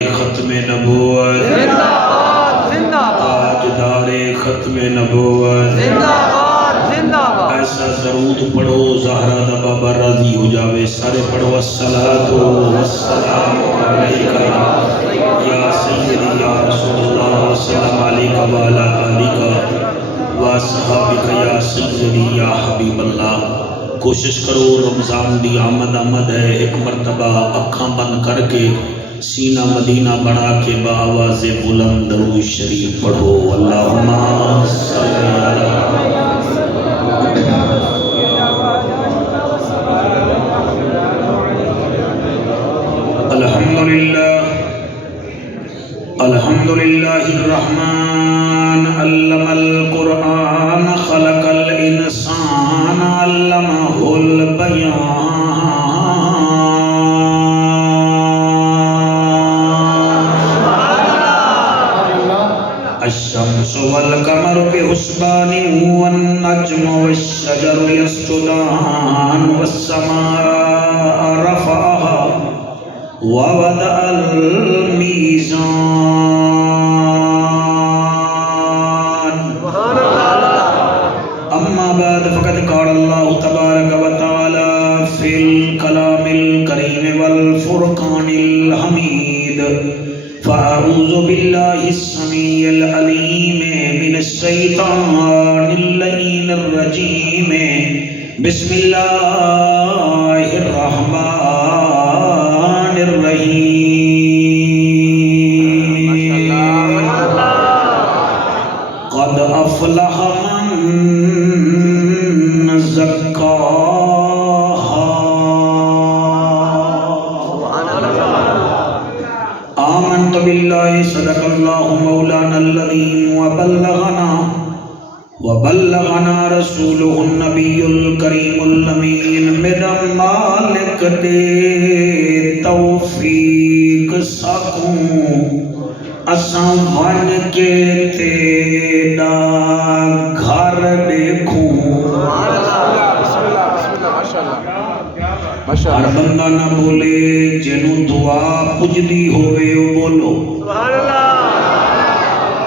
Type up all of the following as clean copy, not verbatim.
ختم نبوت تاجدار ختم نبوت ایسا درود پڑھو زہرا دا بابا راضی ہو جاوے. سارے پڑھو الصلاۃ والسلام علیکہ یا سیدی یا رسول اللہ والسلام علیکہ وعلی آلکہ واصحابکہ یا سیدی یا حبیب اللہ. کوشش کرو رمضان دی آمد ہے. ایک مرتبہ اکھاں بند کر کے سینہ مدینہ بڑھا کے بآواز بلند درود شریف پڑھو. اللہم صلی علی الحمدللہ الرحمن علم القرآن خلق الانسان علمہ البیان. الشمس والقمر بحسبان والنجم والشجر يسجدان والسماء رفعها ووضع الميزان. أما بعد فقد قال الله تبارك وتعالى في الكلام الكريم والفرقان الحميد. فأعوذ بالله السميع العليم من الشيطان اللعين الرجيم. بسم الله الرحمن الرحيم. قد أفلح من زكاها. آمنت بالله صدق الله مولانا العظيم وبلغنا رسوله النبي الكريم الأمين. میرا مالک دے توفیق سکوں اساں ون کے تیرا گھر دیکھوں. ہر بندہ نہ بولے جنوں دعا پجدی ہوئے وہ بولو.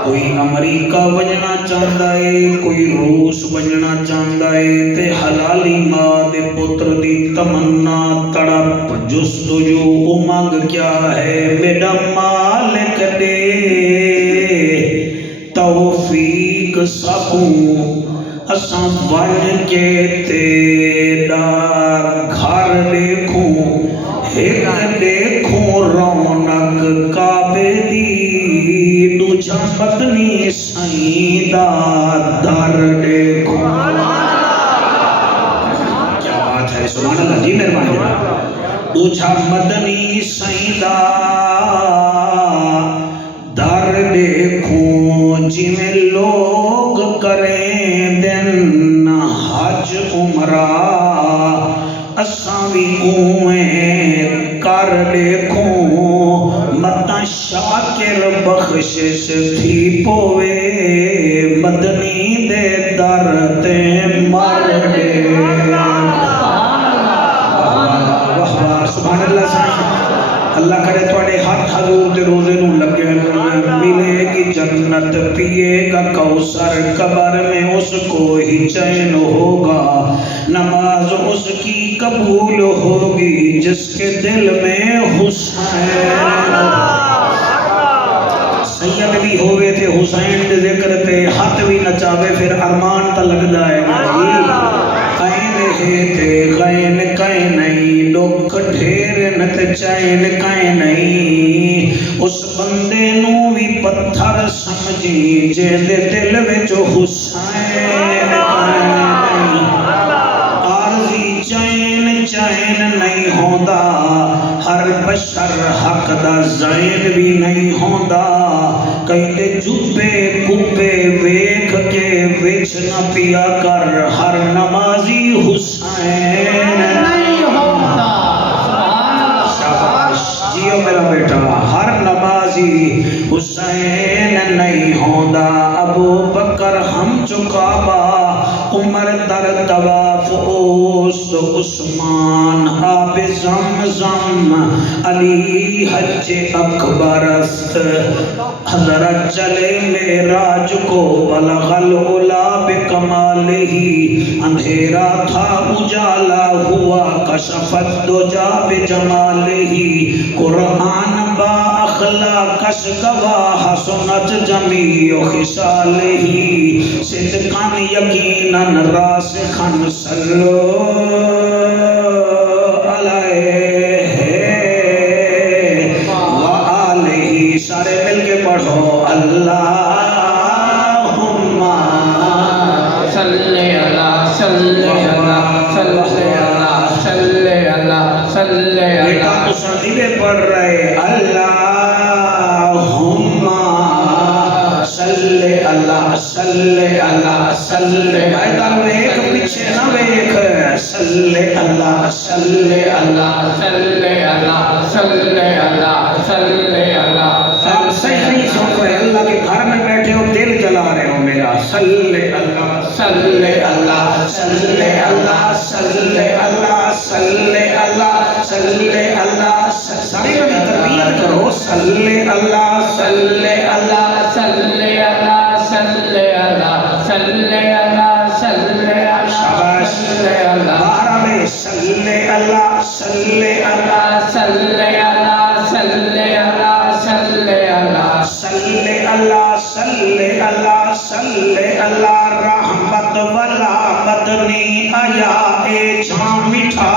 کوئی امریکہ بجنا چاہتا ہے, کوئی روس بجنا چاہتا ہے, تے حلالی ماں دے پتر دی تمنا تڑپ جستجو امنگ کیا ہے. میرا مالک دے توفیق سکوں اساں ون کے تیرا گھر دیکھوں. ایک دیکھوں رونق کعبے دی, دوجا مدنی سائیں دا در دیکھوں. کیا بات ہے, سبحان اللہ جی مہربانی. دوجا مدنی سائیں دا در دیکھوں. جویں لوگ کریں دن حج عمرہ اساں وی اوویں کر دیکھوں. متا شاکر بخشش تھی پوے مدنی دے در تے مر دے. سبحان اللہ سائیں. اللہ کرے تواڈے ہاتھ حضور دے روزے نوں لگے, ملے گی جنت, پیے گا کوثر, قبر میں اس کو ہی چین ہوگا, نماز اس کی قبول ہوگی جس کے دل میں حسین. سید بھی ہوئے تھے حسین دے ذکر تے ہاتھ بھی نچاوے پھر ارمان تا لگ جائے گا جی. قین ہے تے غین قین نہیں, لوگ ڈھیر نت چین قین نہیں. اس بندے نو بھی پتھر سمجھی جے دے دل وچ حسین قین نہیں. عارضی چین چین نہیں ہوندا, ہر بشر حق دا زین بھی نہیں ہوندا. کئی جبے کبے ویکھ کے وچ نہ پیا کر, ہر نمازی حسین نہیں ہوندا. شاباش جیو میرا بیٹا, ہر نمازی حسین نہیں ہوندا. ابو بکر ہم چکابا, عمر در طواف اوست, عثمان آب زمزم علی حج اکبر است حضرت چلے معراج کو بلغ العلا بکمالہ اندھیرا تھا اجالا ہوا کشفت دجا بجمالہ قرآن با اخلاقش گواہ سنت جمیع خصالہ صدقاً یقیناً راسخاً صلو علیہ وآلہ سارے مل کے پڑھو اللہم صلی اللہ صلی اللہ صلی اللہ صلی اللہ صلی بیٹا اللہ تو سردیوے پڑھ رہے اللہم صلی اللہ صلی اللہ صلی اللہ ایک پیچھے نہ ویکھ صلی اللہ صلی اللہ صلی اللہ صلی اللہ صلی اللہ آپ صحیح نہیں سن رہے اللہ کے گھر میں بیٹھے ہو دل جلا رہے ہو میرا صلی اللہ صلی اللہ صلی اللہ صلی اللہ صلی اللہ صلی اللہ سارے نبی تربیت کرو صلی اللہ صلی اللہ صلی اللہ صلی اللہ صلی اللہ صلی اللہ شاباش صلی اللہ باہر میں صلی اللہ صلی اللہ صلی اللہ صلی اللہ صلی اللہ صلی اللہ صلی اللہ صلی اللہ رحمت والا مدنی آیا اے جھام مٹھا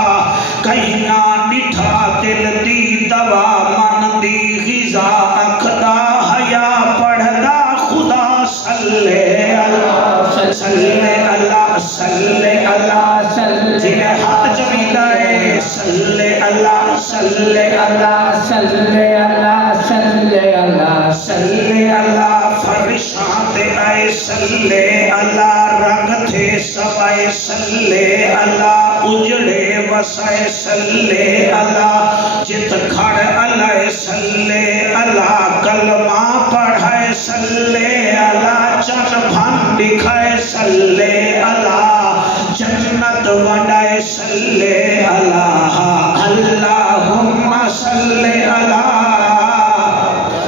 کہیں نہ نٹھا دل دی دوا من دی غذا اکھدا حیا پڑھدا خدا صلی اللہ صلی اللہ صلی اللہ جنہیں ہاتھ جمیدہ ہے صلی اللہ صلی اللہ صلی اللہ صلی اللہ صلی اللہ فرشاں تے آئے صلی اللہ رنگ تھے سوائے صلی اللہ اجڑے وسائے صلی اللہ جت کھڑ اللہ صلی اللہ کلمہ پڑھائے صلی اللہ چن بھن دکھائے صلی اللہ جنت وڈائے صلی اللہ اللہم صلی اللہ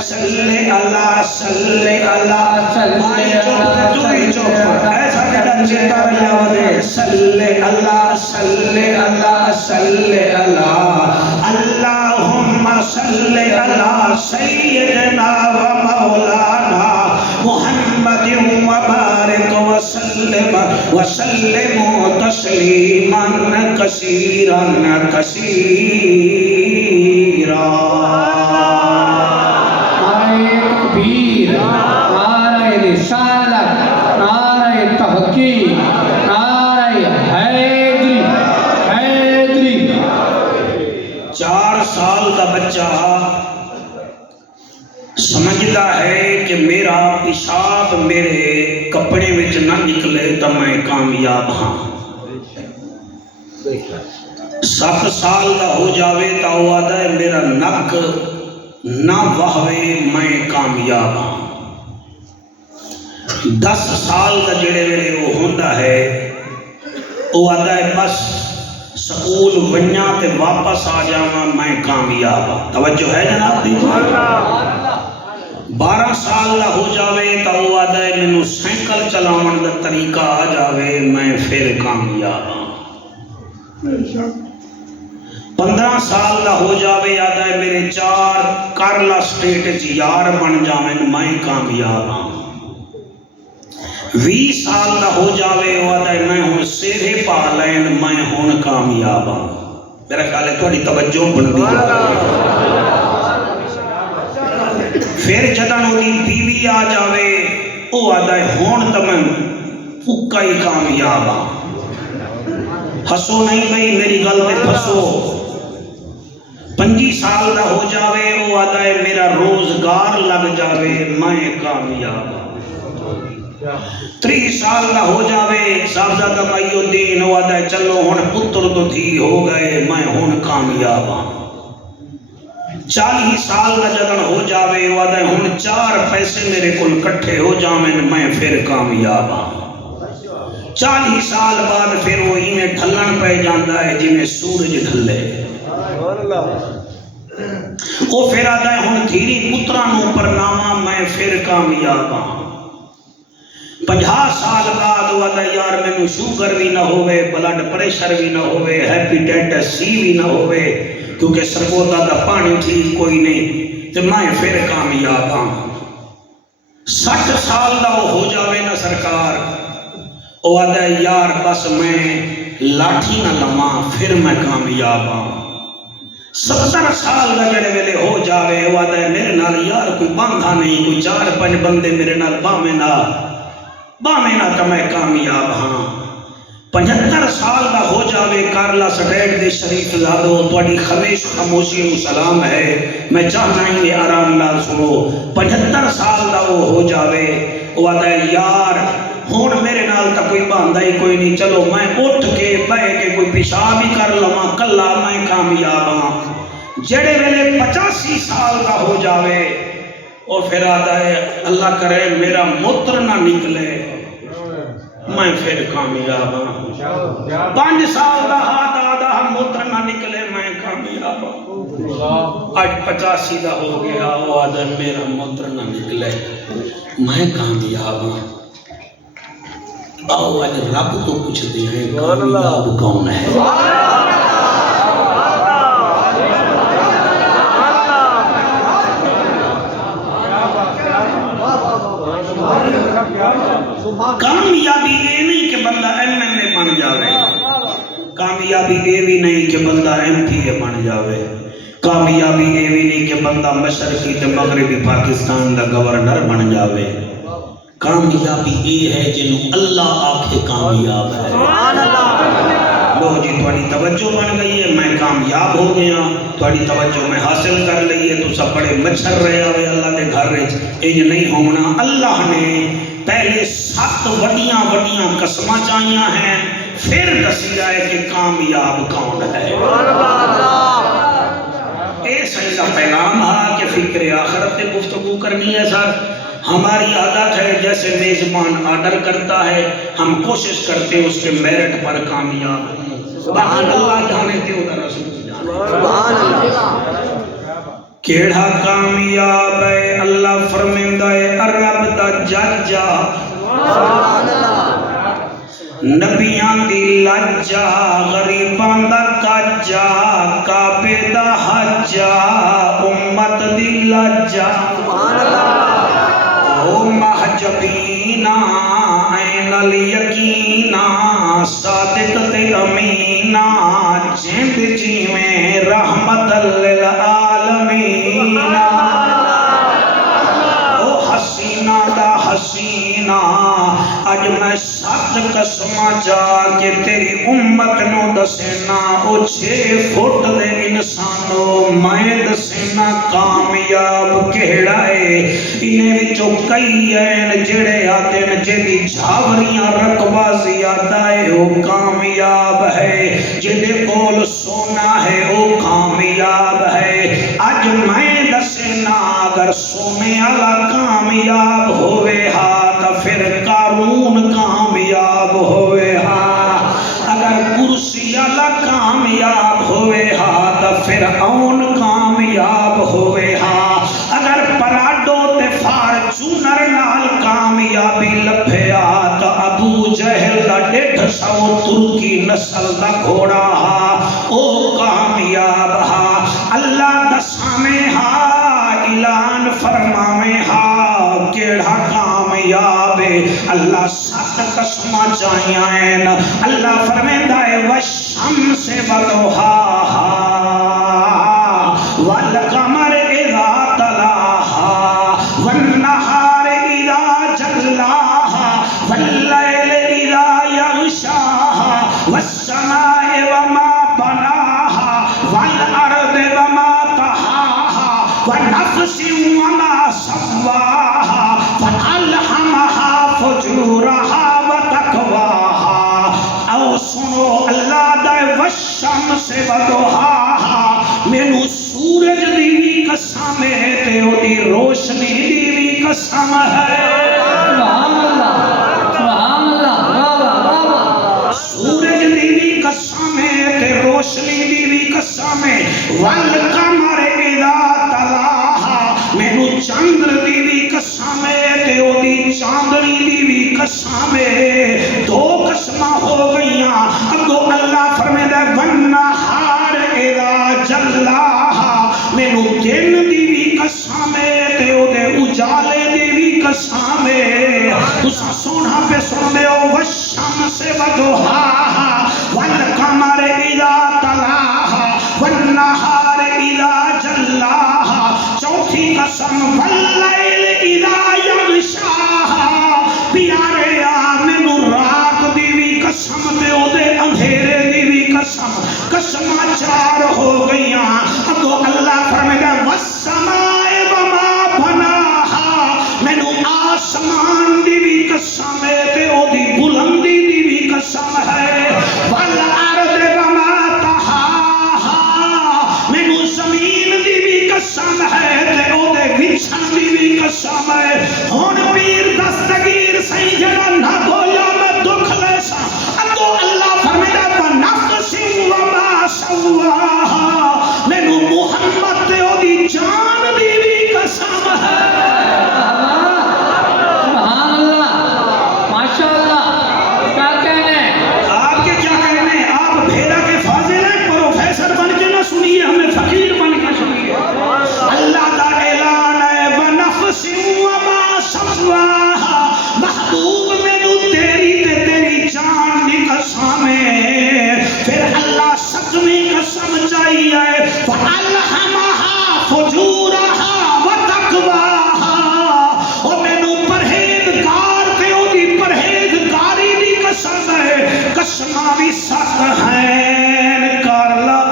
صلی اللہ صلی اللہ آئی چوپ دوئی چوپ ایسا کہ چیتا بیا ودے صلی اللہ صلی اللہ صلی اللہ اللہم صلی اللہ سیدنا و مولانا محمد و بارک وسلم تسلیما کثیرا کثیرا تکبیر نعرہ رسالت نعرہ تحقیق نعرہ حیدری حیدری 4 سال کا بچہ سمجھتا ہے کہ میرا پیشاب میرے کپڑے وچ نہ نکلے تو میں کامیاب ہاں 7 سال کا ہو جاوے تو وہ آدھا ہے میرا نک نہ وہوے میں کامیاب ہاں 10 سال کا جڑے ویلے وہ ہوندا ہے وہ آدھا ہے بس سکول ونیا تے واپس آ جاواں میں کامیاب ہاں توجہ ہے جناب دی 12 سال کا ہو جاوے تو وہ آدھا ہے مینوں سائیکل چلاون دا طریقہ آ جاوے میں پھر کامیاب ہاں 15 سال کا ہو جاوے آدھا ہے میرے 4 کارلا سٹیٹ چ یار بن جاویں میں کامیاب ہاں 20 سال کا ہو جاوے وہ آدھا ہے میں ہوں سیرے پا لین میں ہوں کامیاب ہاں میرا خیال ہے تھوڑی توجہ بندی جا پھر جدن وہی بیوی آ جاوے وہ آدھا ہے ہون تو میں پکا ہی کامیاب ہاں ہسو نہیں بھئی میری گل پہ پھسو 25 سال کا ہو جاوے وہ آدھا ہے میرا روزگار لگ جاوے میں کامیاب ہاں 30 سال کا ہو جاوے صاحبزادہ بھائی الدین وہ آدھا ہے چلو ہن پتر تو تھی ہو گئے میں ہن کامیاب ہاں 40 سال کا جدن ہو جاوے وہ آدھا ہے ہن 4 پیسے میرے کل کٹھے ہو جاویں میں پھر کامیاب ہاں 40 سال بعد پھر وہ ہی میں ڈھلن پہ جاندہ ہے جی میں سورج ڈھلے وہ پھر آتا ہے ہن دھیری پترانوں پر نامہ میں پھر کامیاب ہاں 50 سال بعد وہ آتا ہے یار مینوں شوگر بھی نہ ہوئے بلڈ پریشر بھی نہ ہوئے ہیپیٹائٹس سی بھی نہ ہوئے کیونکہ سربوتا دا پانی ٹھیک کوئی نہیں تو میں پھر کامیاب ہاں 60 سال دا وہ ہو جاوے نا سرکار وہ آتا ہے یار بس میں لاٹھی نہ لما پھر میں کامیاب ہاں 70 سال دا جڑے ویلے ہو جاوے وہ آتا ہے میرے نال یار کوئی باندھا نہیں کوئی 4-5 بندے میرے نال باہمیں نہ تو میں کامیاب ہاں 75 سال دا ہو جاوے کارلا سٹیٹ دے شریف زادو تواڈی خمیش خاموشی نو سلام ہے میں چاہنا ہی یہ آرام نال سنو 75 سال دا وہ ہو جاوے وہ آتا ہے یار ہون میرے نال تا کوئی باندھا ہی کوئی نہیں چلو میں اٹھ کے بہ کے کوئی پیشاب ہی کر لواں کلا میں کامیاب ہاں جڑے ویلے 85 سال دا ہو جاوے وہ پھر آتا ہے اللہ کرے میرا موتر نہ نکلے میں پھر کامیاب ہاں 5 سال دا ہاتھ آدھا موتر نہ نکلے میں کامیاب ہاں آج 85 دا ہو گیا وہ آدھا میرا موتر نہ نکلے میں کامیاب ہاں آؤ آج رب تو پوچھتے ہیں کامیاب کون ہے کامیابی یہ نہیں کہ بندہ MLA بن جاوے کامیابی یہ بھی نہیں کہ بندہ MPA بن جاوے کامیابی یہ بھی نہیں کہ بندہ مشرقی تے مغربی پاکستان دا گورنر بن جاوے کامیابی یہ ہے جنہوں اللہ آکھے کامیاب ہے لو جی تھوڑی توجہ بن گئی ہے میں کامیاب ہو گیا تھوڑی توجہ میں حاصل کر لی ہے تو سب بڑے مچھر رہے ہوئے اللہ دے گھر رہے یہ نہیں ہونا اللہ نے پہلے 7 وڈیاں قسمہ چاہیاں ہیں پھر دسیا ہے کہ کامیاب کون ہے اے صحیح پیغام ہے کہ فکر آخرت پہ گفتگو کرنی ہے سر ہماری عادت ہے جیسے میزبان آرڈر کرتا ہے ہم کوشش کرتے ہیں اس کے میرٹ پر کامیاب ہوں سبحان اللہ جانے تھے ادھر رسول سبحان اللہ کیڑا کامیاب ہے اللہ فرمیندہ ہے عرب دا ججا سبحان اللہ نبیان دی لجا غریبان دا کجا کعبے دا حجا امت دی لجا سبحان اللہ او محجبینا این الیقینا صادق تے امینا جند جیویں رحمت للعالمین او حسینہ دا حسینہ اج میں 7 قسمہ جا کے تیری امت نو دسینا او 6 فٹ دے انسانو میں دسینا کامیاب کہڑا ہے انہیں وچوں کئی ہیں جڑے آتے ہیں جڑی جھاوریاں رقبہ زیادہ ہے وہ کامیاب ہے جڑے کول سونا ہے وہ کامیاب ہے اج میں دسینا اگر سونے والا کامیاب ہوئے ہا تو پھر قارون کامیاب ہوئے ہا اگر کرسی والا کامیاب ہوئے ہا تو فرعون کامیاب ہوئے ہا اگر پراڈو تے فارچونر نال کامیابی لبھیا تو ابو جہل دا 150 ترکی نسل دا گھوڑا ہا او کامیاب ہا اللہ دسامے ہا اعلان فرمامے ہا کیڑا کامیاب ہے اللہ 7 قسمہ چاہیاں ہیں اللہ فرمیندہ ہے والشمس وضحاہا والقمر اذا تلاہا والنہار اذا جلاہا واللیل اذا یغشاہا والسماء وما بناہا والارض وما طحاہا ونفس وما سواہا فالہمہا فجورہا وتقواہا او سنو اللہ دے والشمس وضحاہا مینوں سورج دی بھی قسم ہے تے او دی روشنی دی بھی قسم ہے سبحان اللہ سورج دی بھی قسم ہے تے روشنی دی بھی قسم قسم والقمر اذا تلاہا مینو چندر دی بھی قسم تے او دی چاندنی دی بھی قسم دو قسماں ہو گئیاں اگو اللہ فرمیدا والنہار اذا جلاہا مینو دن دی بھی قسم تے او دے اجالے دی بھی قسم تساں سونا پہ سن دے او والشمس وضحاہا والقمر اذا تلاہا والنہار اذا جلاہا چوتھی قسم واللیل اذا یغشاہا پیارے مینو رات دی بھی قسم تے او دے اندھیرے دی بھی قسم قسماں چار ہو گئیاں اگو اللہ فرمائے والسماء وما بناہا مینو آسمان دی بھی قسم ہے تے او دی بلندی دی بھی قسم ہے والارض وما طحاہا مینو زمین دی بھی قسم ہے تے او دے وچھن دی بھی قسم ہے ہن پیر دستگیر سی جڑا نہ بولا میں دکھ لے سا اگو اللہ فرمائے ونفس وما سواہا مینو محمد تے او دی جان دی بھی قسم ہے سنیے ہمیں فقیر بن کے سنیے اللہ کا اعلان ہے ونفس وما سواہا محبوب مینو تیری تے تیری جان دی قسم ہے پھر اللہ ستویں قسم چاہیے فالہمہا فجورہا وتقواہا او مینو پرہیزگار تے او دی پرہیزگاری دی قسم ہے قسماں بھی سات ہیں کر لا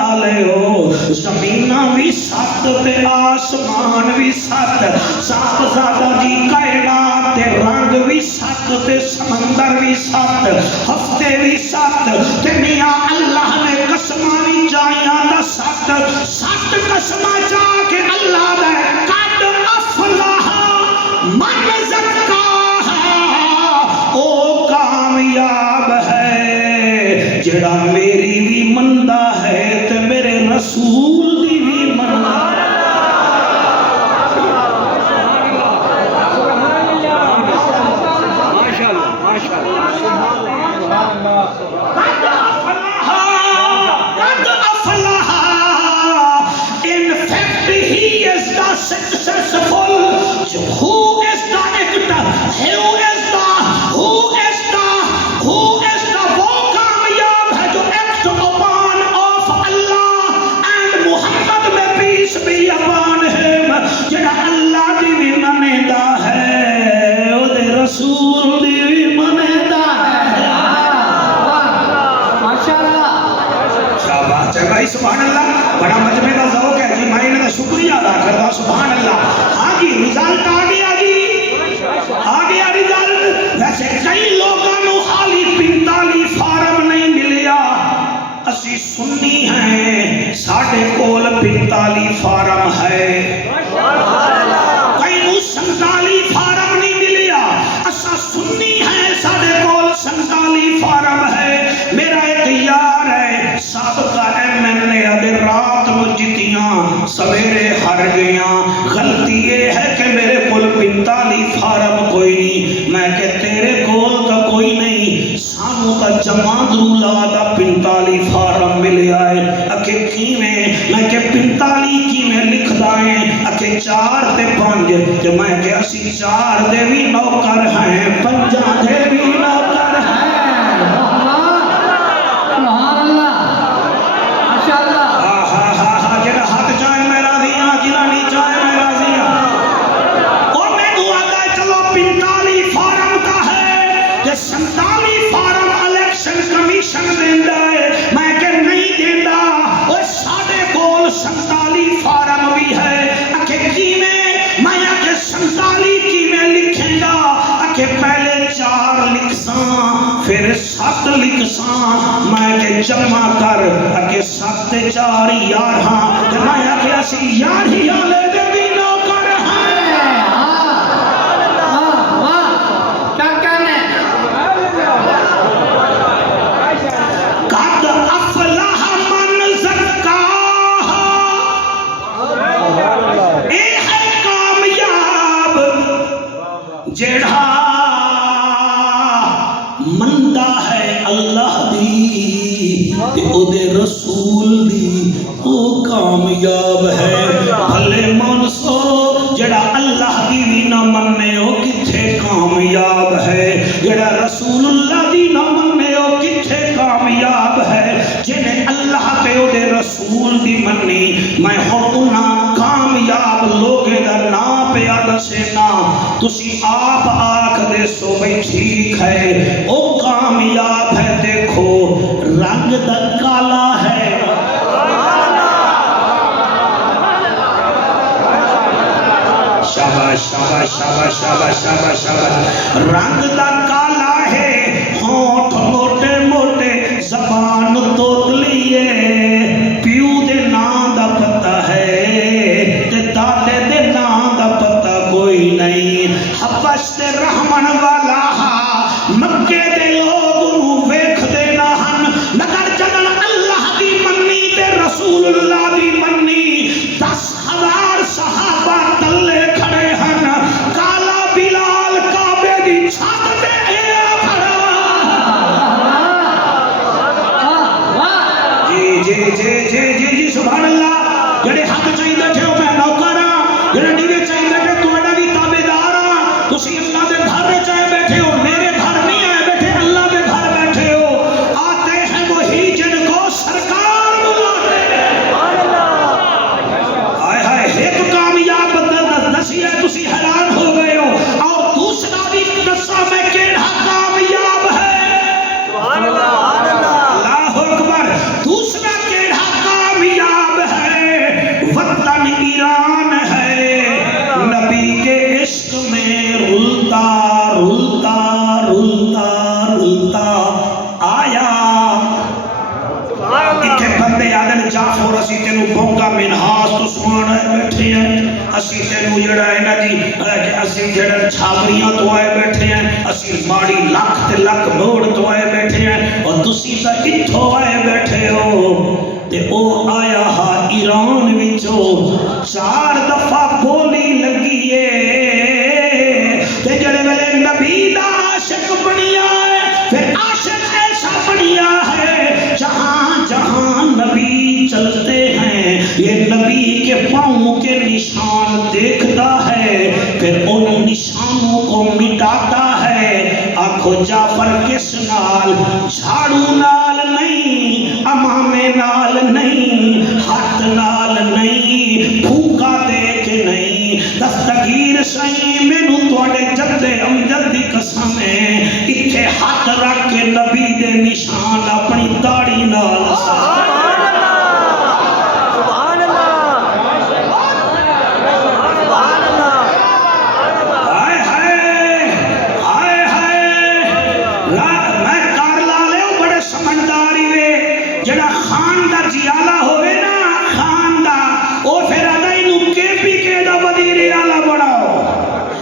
زمینہ بھی سات تے آسمان بھی سات سات زیادہ دی کائنات تے رنگ بھی سات تے سمندر بھی سات ہفتے بھی سات تے میاں اللہ نے قسماں بھی چاہیاں دا سات سات قسماں چاہ کے اللہ دے قد افلاح من زکاہا او کامیاب ہے جڑا میری بھی مندہ ہے تے میرے رسول دی بھی مندہ قد افلاح in fact he is the successful who is the actor who is the وہ کامیاب ہے جو act upon of Allah and Muhammad میں peace be upon him جڑا اللہ دی بھی منیدا ہے او دے رسول دی بھی منیدا ہے ماشاءاللہ شاباش ہے بھائی سبحان اللہ بڑا مجمع دا ذوق ہے جی میں انہاں دا شکریہ ادا کردا سبحان اللہ ہاں جی رزلٹ آ گیا رزلٹ ویسے کئی لوگاں نو خالی 45 فارم نہیں ملیا اسی سنی ہیں ساڈے کول 45 فارم ہے کئی نو 47 فارم نہیں ملیا اسا سنی ہیں ساڈے کول 47 فارم ہے میرا ایک یار ہے سابقہ MLA ادھر رات نو جتیاں سویرے ہر گیاں غلطی یہ ہے کہ میرے کول 45 فارم کوئی نہیں میں کہ تیرے کول کا کوئی نہیں سانو کا جماعت رولا دا 45 فارم ملے آئے اکھے میں کہ 45 کی میں لکھ دائیں اکھے 4 تے 5 جو میں کہ اسی 4 دے بھی نوکر ہیں 5 دے بھی نوکر ہیں سبحان اللہ ماشاءاللہ جڑا ہاتھ چاہے میں راضی ہاں جڑا نہیں چاہے میں راضی ہاں اور میں دعا ہے چلو 45 فارم کا ہے کہ 47 فارم الیکشن کمیشن دیندا ہے میں کہ نہیں دیندا اور ساڈے کول 47 فارم بھی ہے اکھے میں کہ 47 کی میں لکھیں گا اکھے پہلے 4 لکھساں پھر 7 لکھساں میں کہ جمع کر اکھے 7 تے 4 11 کہ میں کہ اسی 11 والے دے بھی نوکر ہیں کیا کہنے قد افلح من زکاہا جیڑا مندا ہے اللہ دی تے او دے رسول دی او کامیاب ہے بھلے منسو جڑا اللہ دی بھی نہ مننے او کتھے کامیاب ہے جڑا رسول اللہ دی نہ مننے او کتھے کامیاب ہے جنہیں اللہ تے او دے رسول دی مننی میں ہن کامیاب لوگے دا نا پیا دسینا تسی آپ آکھ دے سو بھئی ٹھیک ہے او کامیاب ہے دیکھو رنگ دا کالا ہے شاباش شاباش شاباش شاباش شاباش شاباش رنگ دا کالا ہے ہونٹ موٹے موٹے زبان توتلی ہے پیو دے نام دا پتہ ہے تے دادے دے نام دا پتہ کوئی نہیں حبش تے رحمن والا مکے دے لوگ انہوں ویکھ دے نہ ہن مگر جدن اللہ دی منی تے رسول اللہ دی منی 10,000 صحابہ تلے کھڑے ہن کالا بلال کعبے دی چھت تے اے کھڑا جی سبحان اللہ جڑے حق چاہی بیٹھے ہو میں نوکر ہاں جڑے نیوے چاہی بیٹھے تہاڈا بھی تابعدار ہاں تسی اللہ دے گھر چاہے بیٹھے ہو میرے گھر نہیں آئے بیٹھے اللہ دے گھر بیٹھے ہو آتے ہیں وہی جن کو سرکار بلاتے ہیں آئے ہائے ایک کامیاب بندہ دسی ہے تسی حیران ہو گئے ہو اور دوسرا بھی دسا میں کیڑا کامیاب ہے اللہ اکبر دوسرا کیڑا کامیاب ہے وطن ایران ہے نبی کے عشق میں رلتا رلتا رلتا رلتا آیا اتھے بندے آدن جعفر اسی تینو بونگا منحاس تو سوانا ہے بیٹھے ہیں اسی تینو جڑا ہے نا جی اسی جڑا چھاپریاں تو آئے بیٹھے ہیں اسی ماڑی لکھ تے لکھ موڑ تو آئے بیٹھے ہیں اور تسی تا اتھو آئے بیٹھے ہو تے او آیا ہا ایران وچو 4 دفعہ بولی لگیے تے جڑے ویلے نبی دا عاشق بنیا ہے پھر عاشق ایسا بنیا ہے جہاں جہاں نبی چلتے ہیں یہ نبی کے پاؤں کے نشان دیکھتا ہے پھر ان نشانوں کو مٹاتا ہے آنکھو جعفر کس نال جھاڑو نال نہیں امامے نال نہیں ہاتھ نال نہیں پھوکا دے کے نہیں دستگیر سائیں مینوں تواڈے جدے امجد دی قسم ہے اتھے ہاتھ رکھ کے نبی دے نشان اپنی داڑھی نال جڑا خان دا جیالہ ہوئے نا خان دا او پھر ادائی نو کے پی کے دا وزیر اعلیٰ بڑھاؤ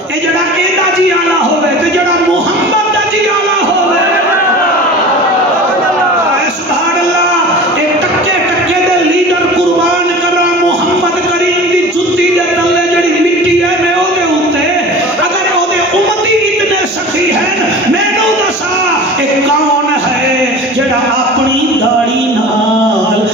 اے جڑا اے دا جیالہ ہوئے تے جڑا محمد دا جیالہ ہوئے سبحان اللہ اے ٹکے ٹکے دے لیڈر قربان کرا محمد کریم دی جتی دے تلے جڑی مٹی ہے میں او دے ہوتے اگر او دے امتی اتنے سخی ہیں میں نو دسا اے کون ہے جڑا اپنی داڑھی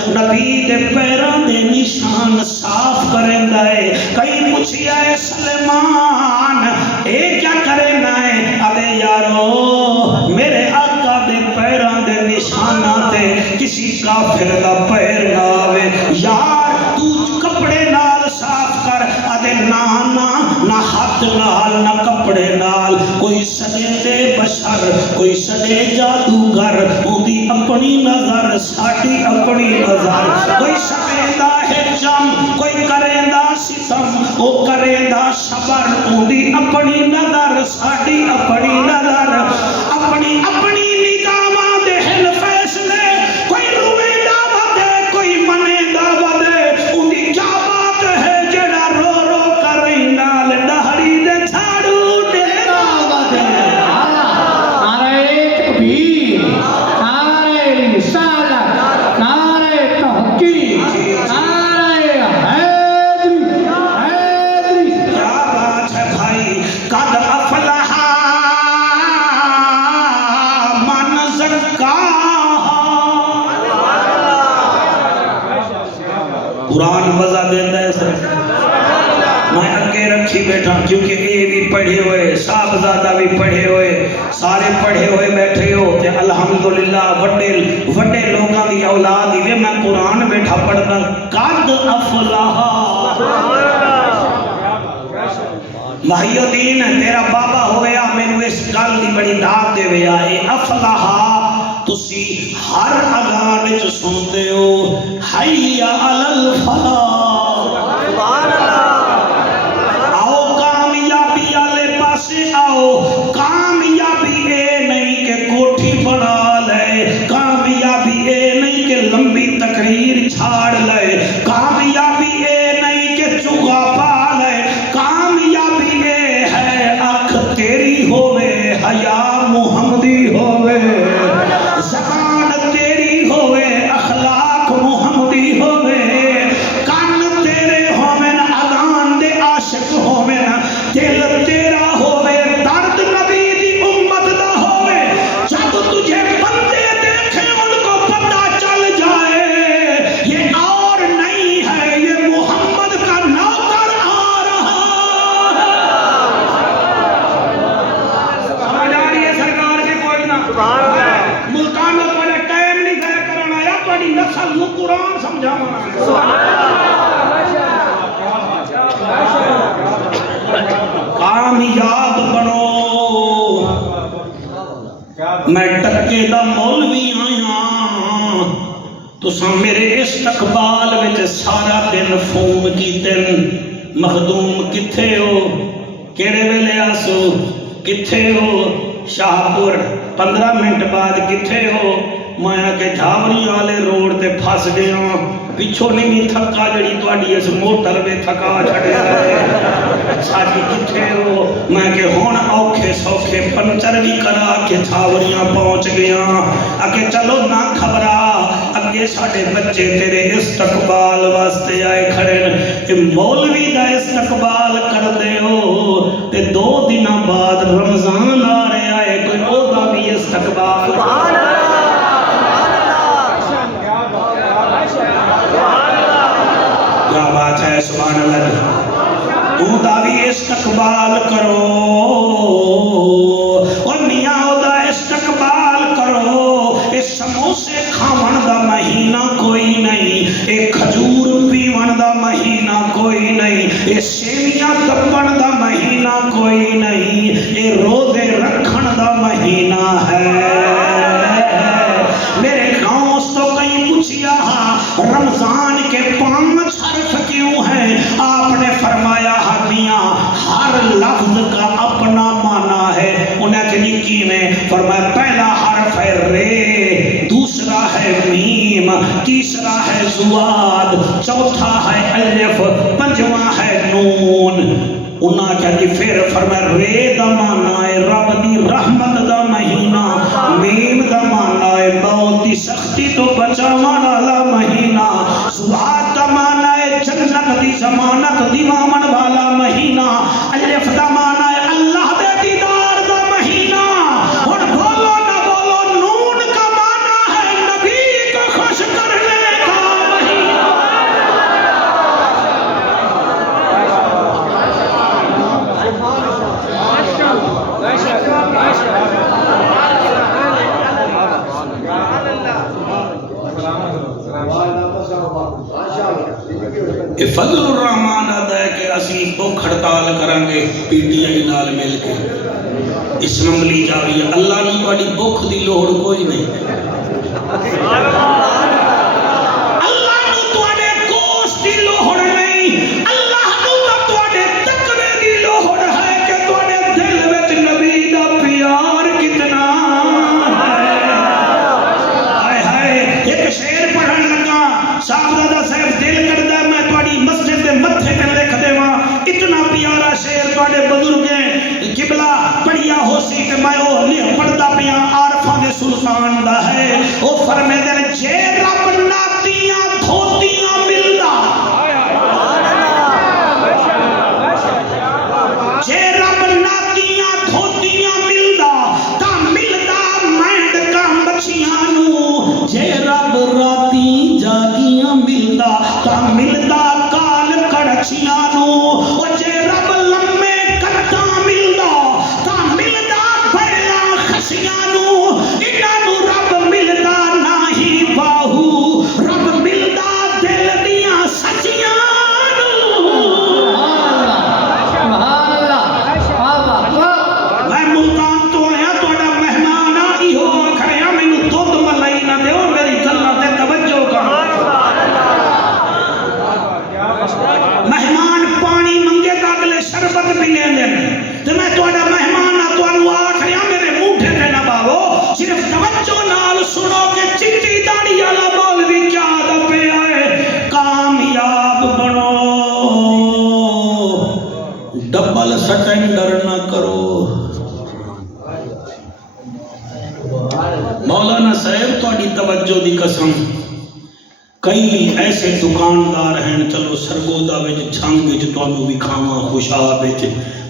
نبی دے پیران دے نشان صاف کریں دائے کئی پوچھیا ہے سلیمان اے کیا کریں دائے ابے یارو میرے آقا دے پیران دے نشاناتے کسی کافر دا پیر نہ آوے یار تو کپڑے نال صاف کر ادے نہ ہاتھ نال نہ کپڑے نال کوئی سدے دے بشر کوئی سدے جادوگر اودی اپنی نظر ساڈی اپنی نظر کوئی سکیندا ہے جم کوئی کریندا ستم او کریندا صبر اودی اپنی نظر ساڈی اپنی نظر اپنی اپنی نگاہاں دے ہن فیصلے کوئی رویندا ودے کوئی منیندا ودے اودی کیا بات ہے جڑا رو رو کریں نال دہڑی دے جھاڑو دے ودے نعرہ تکبیر نعرہ رسالت نعرہ تحقیق نعرہ حیدری کیا بات ہے بھائی قد افلح قرآن مزہ دیتا ہے سر میں اگے رکھی بیٹھا کیونکہ اے بھی پڑھے ہوئے صاحبزادہ بھی پڑھے ہوئے سارے پڑھے ہوئے بیٹھے ہو تے الحمدللہ وڈے لوگاں دی اولاد ہی میں قرآن بیٹھا پڑھنا قد افلاح محی الدین تیرا بابا ہو گیا میں اس گل دی بڑی داد دے ویا اے افلاح تسی ہر اذان وچ سنتے ہو حی علی الفلاح آؤ کامیابی والے پاسے آؤ کامیابی اے نہیں کہ کوٹھی بنا لے کامیابی اے نہیں کہ لمبی تقریر چھاڑ لے کامیابی اے نہیں کہ چگا پا لے کامیابی اے ہے اکھ تیری ہوئے حیا محمدی ہوئے زبان تیری ہوئے اخلاق محمدی ہوئے کان تیرے ہوئے اذان دے عاشق ہوئے دل تیرا ہوئے درد نبی دی امت دا ہوئے جب تجھے بندے دیکھے ان کو پتہ چل جائے یہ اور نہیں ہے یہ محمد کا نوکر آ رہا ہے سمجھ آ رہی ہے سرکار کے کوئی نہ ملتان میں تھوڑا ٹائم نہیں ضائع کرنا آیا تھوڑی نسل نو قرآن سمجھانا کامیاب بنو میں ٹکے دا مولوی آیا تساں میرے استقبال وچ سارا دن فون کیتن مخدوم کتھے ہو کیڑے ویلے آسو کتھے ہو شاہپور 15 منٹ بعد کتھے ہو میں کہ جھاوری والے روڈ تے پھس گیا پچھوں نہیں تھکا جڑی تواڈی اس موٹر وے تھکا چھڑیا ہے اچھا جی کتھے ہو میں کہ ہن اوکھے سوکھے پنچر بھی کرا کے جھاوریاں پہنچ گیا اگے چلو نہ گھبرا اگے ساڈے بچے تیرے استقبال واسطے آئے کھڑے کہ مولوی دا استقبال کر دے ہو تے 2 دن بعد رمضان آ رہا ہے کوئی او دا بھی استقبال کیا بات ہے سبحان اللہ او دا بھی استقبال کرو اور میاں او دا استقبال کرو اس سموسے کھاون دا مہینہ کوئی نہیں ایک کھجور پیون دا مہینہ کوئی نہیں اے سیویاں دبن دا مہینہ کوئی نہیں اے روزے رکھن دا مہینہ ہے میرے گاؤں تو کہیں پوچھیا رمضان کے 5 حرف کیوں ہیں آپ نے فرمایا میاں ہر لفظ کا اپنا معنی ہے انہیں کہنی کی میں فرمایا پہلا حرف ہے رے دوسرا ہے میم تیسرا ہے زواد چوتھا ہے الف پنجواں ہے نون انہاں کیا جی پھر فرمایا رے دا معنی ہے رب دی رحمت دا مہینہ میم دا معنی ہے موت دی سختی تو بچاون والا مہینہ زواد دا معنی ہے جنت دی ضمانت دیوامن والا مہینہ الف دا معنی ہے اللہ دے دیدار دا مہینہ اور بولو نہ بولو نون کا معنی ہے نبی کو خوش کرنے کا مہینہ فضل الرحمان آتا ہے کہ اسی بھوک ہڑتال کریں گے پی ٹی آئی نال مل کے اسمبلی جاوی اللہ نے بڑی بھوک دی لوڑ کوئی نہیں اللہ نے تواڈے کوش دی لوڑ نہیں اللہ نے تواڈے تقوی دی لوڑ ہے کہ تواڈے دل وچ نبی دا پیار کتنا ہے ہائے ہائے ایک شعر پڑھن لگا صاحبزادہ صاحب دل کردا میں تواڈی مسجد دے متھے تے لکھ دیواں اتنا پیارا شعر تواڈے بزرگیں قبلہ پڑھیا ہو سی کہ میں او پڑھدا پیاں عارفاں دے سلطان دا ہے او فرمیندے نے جے رب ناتیاں دھوتیاں ملدا جے رب ناتیاں دھوتیاں ملدا تا ملدا مینڈ کا مچھیاں نو جے رب راتی جاگیاں ملدا تا ملدا نہ کرو. مولانا صاحب تھوڑی توجہ دی قسم کئی ایسے دکاندار ہیں چلو سرگودا وچ چھنگ وچ تانوں بھی کھاواں خوشاب وچ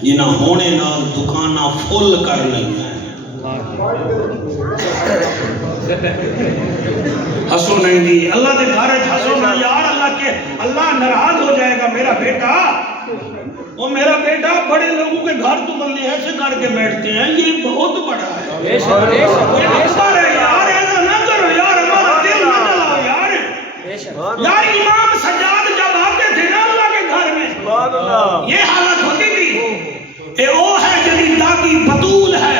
جنہاں ہونے نال دکاناں فل کر لئیاں. ہسو نہیں دی اللہ دے گھر وچ ہسو نہ یار اللہ کے اللہ ناراض ہو جائے گا. میرا بیٹا وہ میرا بیٹا بڑے لوگوں کے گھر تو بندے ایسے کر کے بیٹھتے ہیں یہ بہت بڑا ہے. یہ اکبر ہے یار ایسا نہ کرو یار ہمارا دل نہ جلاؤ یار. یار امام سجاد جب آتے تھے نا اللہ کے گھر میں یہ حالت ہوتی تھی. اے او ہے جدی دادی بطول ہے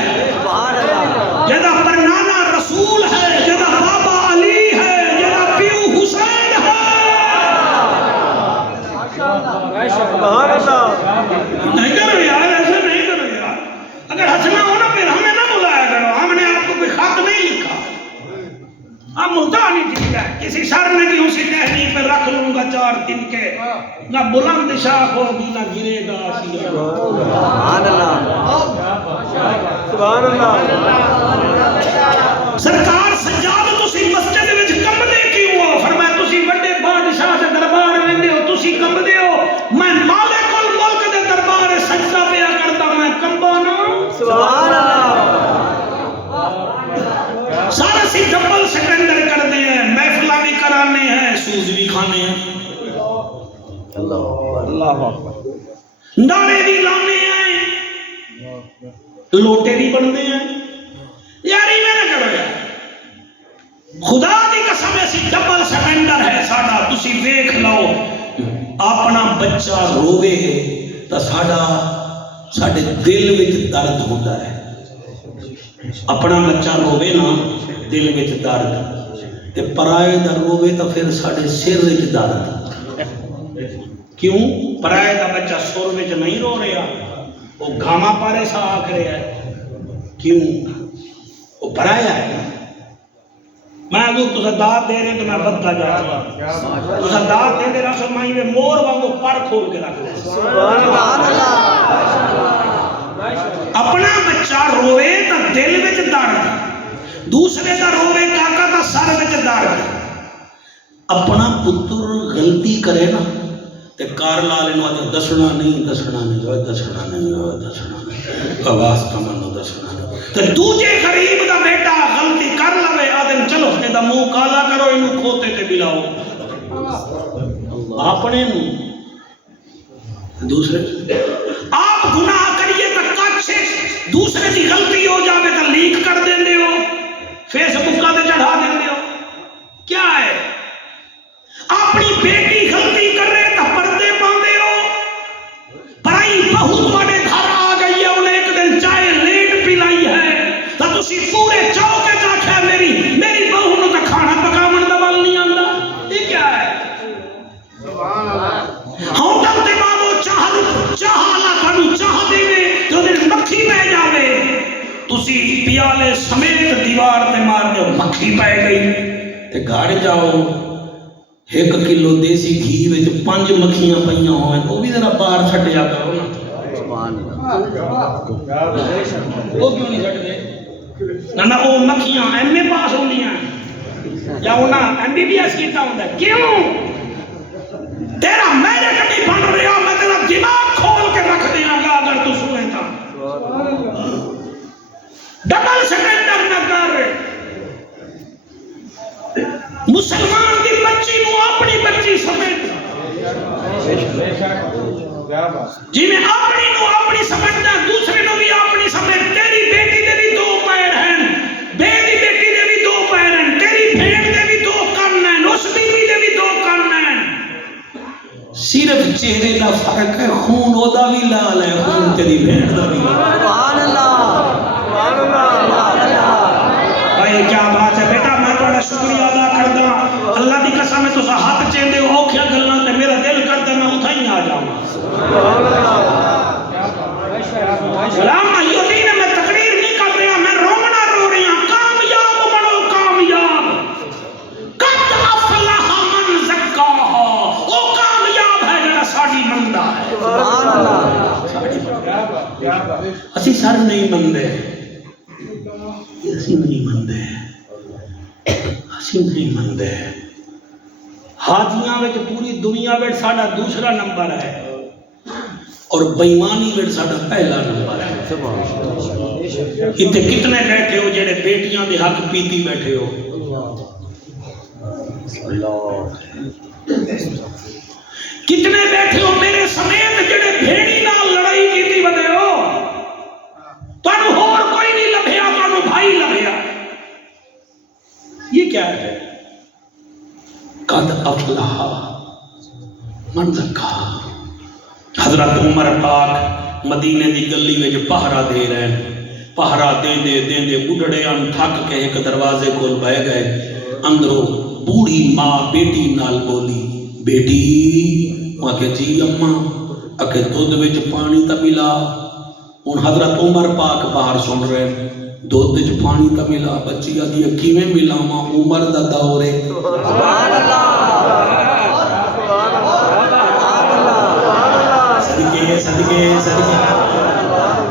جدا پرنانا رسول ہے جدا بابا علی ہے جدا پیو حسین ہے. نہیں کرو یار ایسے نہیں کرو یار. اگر ہنسنا ہو نا پھر ہمیں نہ بلایا کرو. ہم نے آپ کو کوئی خط نہیں لکھا. ہم ملتانی ٹھیک ہے کسی شر میں بھی اسی ٹہنی پہ رکھ لوں گا 4 دن کے نہ بلند شاخ ہوگی نہ گرے گا. سبحان اللہ سبحان اللہ. سرکار سجاد تسی مسجد وچ کمبدے کیوں ہو؟ فرمایا تسی بڑے بادشاہ دے دربار رہندے ہو تسی کمبدے ہو. میں مالک الملک دے دربار سجدہ پیا کردا میں کمبا نا. سبحان اللہ. سارا سی ڈبل سٹینڈر کر دے ہیں محفلہ بھی کرانے ہیں سوز بھی کھانے ہیں نعرے بھی لانے ہیں لوٹے بھی بننے ہیں. یاری میں نہ کرو یار خدا دی قسم ایسی ڈبل سٹینڈر ہے ساڈا. تسی دیکھ لو اپنا بچہ روے تو ساڈے دل وچ درد ہوتا ہے. اپنا بچہ روے نا دل وچ درد تے پرائے دا روے تو پھر ساڈے سر وچ درد. کیوں؟ پرائے دا بچہ سر وچ نہیں رو رہا وہ گھاما پارے سا آکھ رہا ہے. کیوں؟ وہ پرایا ہے. میں اگر تسا داد دے رہے تو میں بدتا جا رہا. تسا داد دے دے رہا سو مائی میں مور وانگو پر کھول کے رکھ لیں. اپنا بچہ روے تا دل وچ درد دوسرے دا روے کاکا تا سر وچ درد. اپنا پتر غلطی کرے نا تے کار لالے نو آدھے دسنا نہیں آواز کمانو دسنا نہیں. تے دوجے غریب دا بیٹا غلطی کر لوے آدھے چلو اس نے دا منہ کالا کرو انہوں کھوتے تے بلاؤ. اپنے نو دوسرے آپ گناہ کریے تا کچھ دوسرے دی غلطی ہو جاوے تا لیک کر دیندے ہو فیس بکا تے چڑھا دیندے ہو. کیا ہے اپنی بیٹی غلطی کر رہے تا پردے پاندے ہو. پرائی بہو تواڈے گھر آ گئی ہے انہیں ایک دن چائے لیٹ پلائی ہے تا تسی پورے چوکے چاکھا میری بہو نو تا کھانا پکاون دا ول نہیں آندا. یہ کیا ہے؟ ہوٹل تے بابو چاہ اللہ کانو چاہ دے جو دن مکھی پہ جاوے تسی پیالے سمیت دیوار تے مار دے مکھی پہ گئی تے گھر جاؤ 1 کلو دیسی گھی وچ 5 مکھیاں پئیاں ہوئیں وہ بھی ذرا باہر چھٹیا کرو نا. وہ کیوں نہیں چھٹتے؟ نہ وہ مکھیاں ایم اے پاس ہوندیاں یا انہاں MBBS کیتا ہوندا. کیوں؟ تیرا میرے کبھی بن رہا میں تیرا دماغ کھول کے رکھ دیا گا اگر تو سنے تھا. ڈبل سٹینڈر نہ کر. مسلمان کی بچی نو اپنی بچی سمجھ جی میں اپنی نو اپنی سمجھنا دوسرے نو بھی اپنی سمجھ. تیری بیٹی دے بھی 2 پیر ہیں بے دی بیٹی دے بھی 2 پیر ہیں تیری بھیڑ دے بھی 2 کن ہیں اس بیوی دے بھی 2 کن ہیں. صرف چہرے کا فرق ہے خون اودا بھی لال ہے خون تیری بھیڑ دا بھی. سبحان اللہ سبحان اللہ. بھائی کیا بات ہے بیٹا میں تھوڑا شکریہ ادا کردا. اللہ دی قسم ہے تسا ہاتھ چیندے ہو اوکھیاں گلاں تے میرا دل کردا میں اتھا ہی آ جاواں. سبحان اللہ. غلام بھائیو دین میں تقریر نہیں کر رہا میں رونا رو رہی ہوں. کامیاب بنو کامیاب. قد افلح من زکاہا. وہ کامیاب ہے جڑا ساڈی مندا ہے. سبحان اللہ. اسی سر نہیں مندے، اسی نہیں مندے، اسی نہیں مندے۔ حاجیاں وچ پوری دنیا وچ ساڈا دوسرا نمبر ہے اور بےمانی وچ ساڈا پہلا نمبر ہے۔ اتنے کتنے بیٹھے ہو جڑے بیٹیاں دے حق پیتی بیٹھے ہو؟ کتنے بیٹھے ہو میرے سمیت جڑے بھیڑی نال لڑائی کیتی بنے ہو؟ تانوں ہور کوئی نہیں لبھیا، تانوں بھائی لبھیا۔ یہ کیا ہے؟ قد افلح من زکا۔ حضرت عمر پاک مدینے دی گلی وچ پہرا دے رہے ہیں، پہرا دے بڈھڑے ان تھک کے ایک دروازے کول بہ گئے۔ اندروں بوڑھی ماں بیٹی نال بولی، بیٹی آکے جی اماں، آکے دودھ وچ پانی تا ملا۔ ہن حضرت عمر پاک باہر سن رہے ہیں، دودھ وچ پانی تا ملا۔ بچی آدھی کیویں ملاواں، عمر دا دور ہے۔ سبحان اللہ، صدقے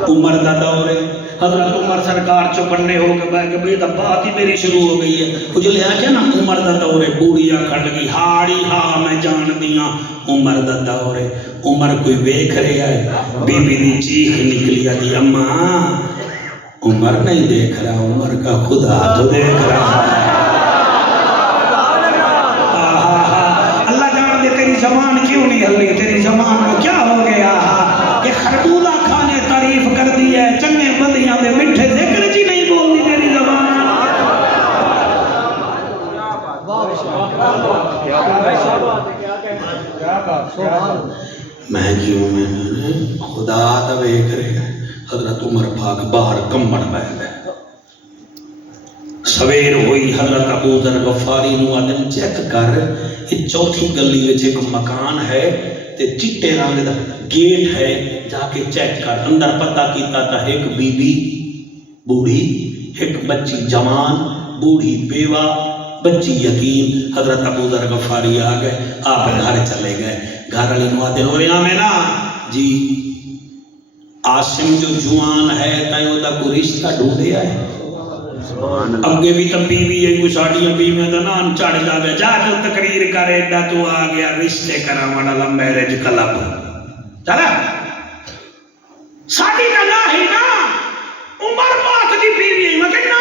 عمر دا دور ہے۔ حضرت عمر سرکار چوپنے ہو کے بہ کے بھئی تو بات ہی میری شروع ہو گئی ہے۔ اجلے آجا نا عمر دا دور ہے، بوڑھیا کھڑ گئی، ہاڑی ہاں میں جان دیاں عمر دا دور ہے۔ عمر کوئی بیکھ رہے ہے، بی بی دی چیخ نکلی آدھی اماں عمر نہیں دیکھ رہا، عمر کا خدا تو دیکھ رہا ہے۔ اللہ جان دے تیری زبان کیوں نہیں ہلی، تیری زبان کو کیا ہو گیا کہ خربوزہ کھانے تعریف کر دی ہے، چنگے بدیاں دے مٹھے ذکر جی نہیں بول دی تیری زبان۔ میں جیوں میں خدا دا ویکھ رہے ہیں۔ حضرت عمر پاک باہر کمبڑ بہ گئے۔ سویر ہوئی، حضرت ابو ذر غفاری نو آدم چیک کر، یہ چوتھی گلی وچ ایک مکان ہے تے چٹے رنگ دا گیٹ ہے، جا کے چیک کر۔ اندر پتہ کیتا تھا ایک بی بی بوڑھی، ایک بچی جوان، بوڑھی بیوہ، بچی یتیم۔ حضرت ابو ذر غفاری آ گئے، آپ گھر چلے گئے۔ گھر والی نو آدھے ہو رہا میں نا جی عاصم جو جوان ہے تائیں وہ دا کوئی رشتہ ڈھونڈے آئے۔ اگے بھی تب بیوی ہے کوئی ساڑیاں بیویاں دا نام چڑھ جاوے، جا جو تقریر کرے دا تو آ گیا رشتے کراون والا میرج کلب۔ چلا ساڈی دا نا ہی نا عمر پاک دی بیوی ہے، مگر نا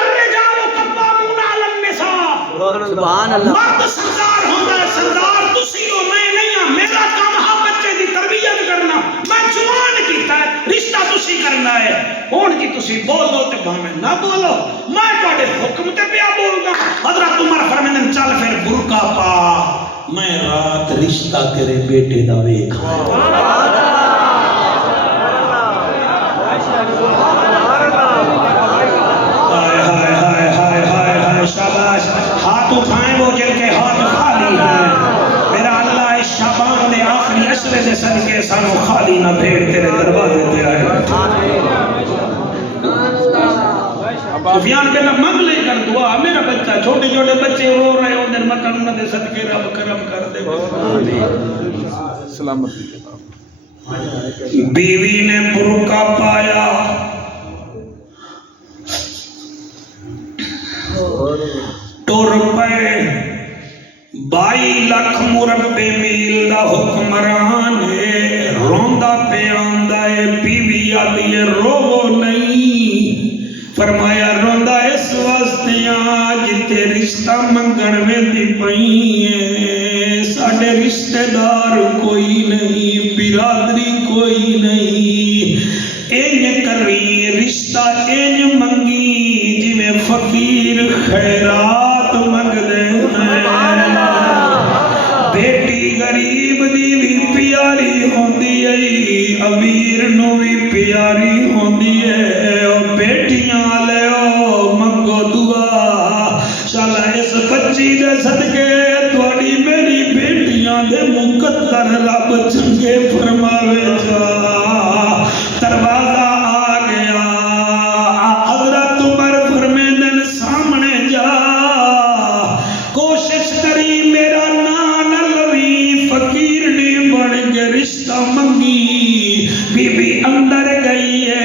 الرجال قوامون علی النساء۔ سبحان اللہ، مرد سردار ہوندا ہے، سردار تسی ہو، میں نہیں ہاں۔ میرا کام ہے بچے دی تربیت کرنا، میں جوان کیتا ہے، رشتہ تسی کرنا ہے۔ ہون کی تسی بولو تے بھاویں نہ بولو، میں تواڈے حکم تے پیا بولدا۔ حضرت عمر فرمیندے چل پھر برقع پا، میں رات رشتہ تیرے بیٹے دا ویکھاں۔ شاباش، ہاتھ اٹھائیں وہ جن کے ہاتھ خالی ہیں۔ میرا اللہ اس شعبان دے آخری عشرے دے صدقے سانو خالی نہ بھیڑ تیرے دروازے تے آئے۔ سفیان کہنا منگ لے کر دعا، میرا بچہ چھوٹے چھوٹے بچے رو رہے ہوں دن مکن انہوں دے صدقے رب کرم کر دے۔ سلامتی بیوی نے برقع پایا، ٹر پے 22 لاکھ مربع میل دا حکمران ہے، روندا پہ آندا ہے، بیوی آدھی ہے روو نہیں۔ فرمایا روندا اس واسطے جتے رشتہ منگن ویندی پئی ہے، ساڈے رشتہ دار کوئی نہیں، برادری کوئی نہیں، اینج کری رشتہ اینج منگی جی میں فقیر خیرات منگ دے ہیں۔ بیٹی غریب دی بھی پیاری ہوندی ہے، امیر نو بھی پیاری ہوندی ہے۔ بیٹیاں لیو منگو دعا، شالا اس بچی دے صدقے تواڈی میری بیٹیاں دے مقدر رب چنگے فرماوے جا۔ دروازہ آ گیا، حضرت عمر فرمیندن سامنے جا، کوشش کری میرا نام نہ لوی، فقیر نے بن کے رشتہ منگی۔ بی بی اندر گئی ہے،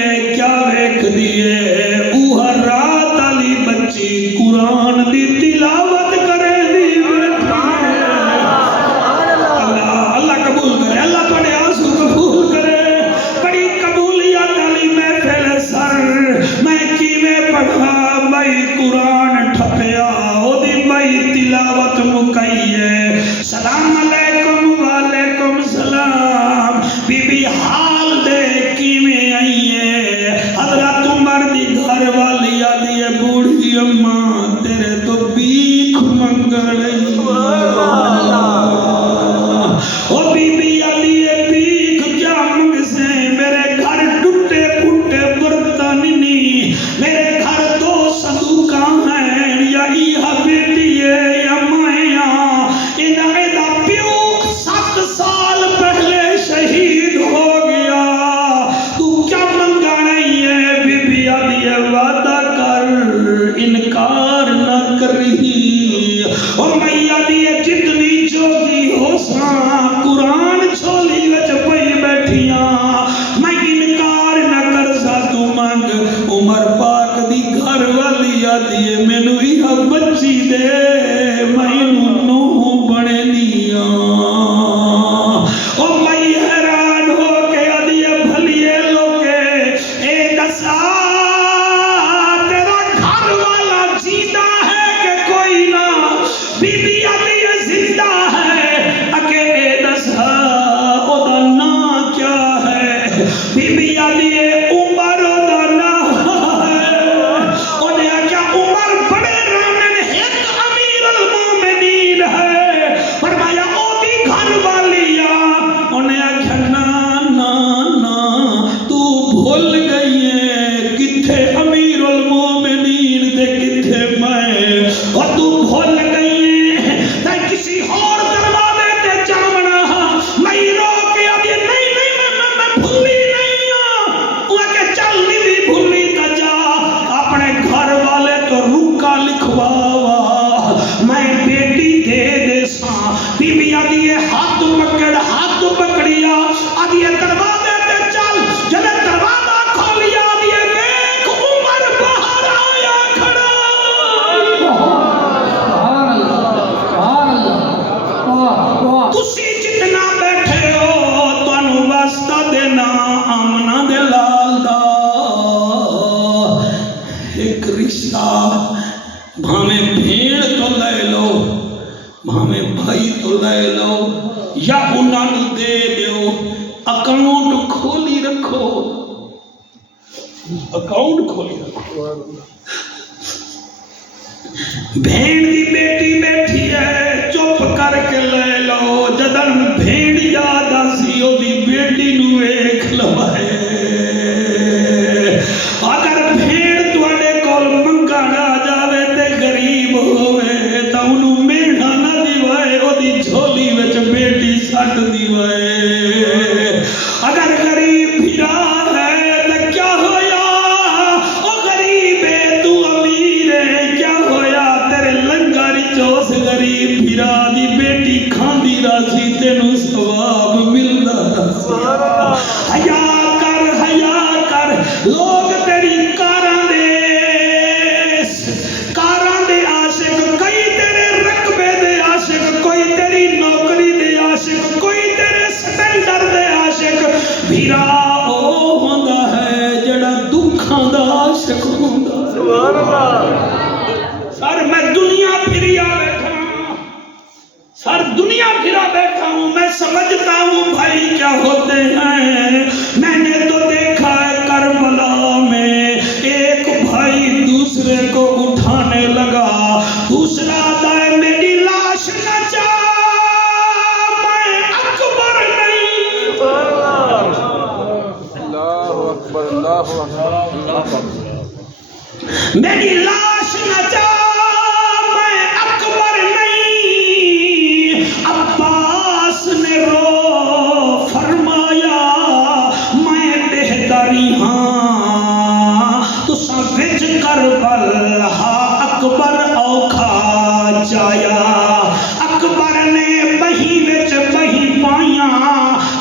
آدھی ہاتھ پکڑ، ہاتھ پکڑیا آدھی دروازے تے چل، جب دروازہ کھولیا آدھی ویکھ عمر باہر آیا کھڑا۔ تسی جتنا بیٹھے ہو تانوں واسطہ دینا آمنہ دے لال دا ایک رشتہ، بھامیں بھیڑ تو لے لو، بھامیں بھائی تو لے لو، یا انہاں نوں دے دیو، اکاؤنٹ کھولی رکھو، اکاؤنٹ کھولی رکھو۔ بھیڑ دی بیٹی بیٹھی ہے چپ کر کے لے لو، جدن بھیڑ یاد آسی او دی بیٹی نو ویکھ لوائے۔ اگر بھیڑ تواڈے کول منگن آ جاوے تے غریب ہووے تا اونوں میڑھا نہ دیوائے، او دی جھولی وچ بیٹی سٹ دیوائے۔ اگر غریب بھرا ہے تے کیا ہویا، او غریب ہے تو امیر ہے کیا ہویا، تیرے لنگر چوس غریب بھرا دی بیٹی کھاندی راسی تینوں ثواب ملدا راسی۔ حیا کر لوگ تیری کاراں دے عاشق، کئی تیرے رقبے دے عاشق، کوئی تیری نوکری دے عاشق، کوئی تیرے سٹینڈر دے عاشق، بھیرا او ہوندا ہے جڑا دکھاں دا عاشق ہوندا۔ سبحان اللہ۔ سر میں دنیا پھریا بیٹھا ہوں، سر دنیا پھرا بیٹھا ہوں، میں سمجھتا ہوں بھائی کیا ہوتے ہیں۔ میں نے تو دیکھا ہے کربلا میں ایک بھائی دوسرے کو اٹھانے لگا، دوسرا دائے میری لاش نہ چا، میں اکبر نہیں۔ اللہ اکبر، اللہ اکبر، میری لاش نہ چا، میں اکبر نہیں۔ عباس نے رو فرمایا میں بہتری ہاں، تساں وچ کربل ہاں اکبر اوکھا چایا۔ اکبر نے بہی وچ بہی پائیاں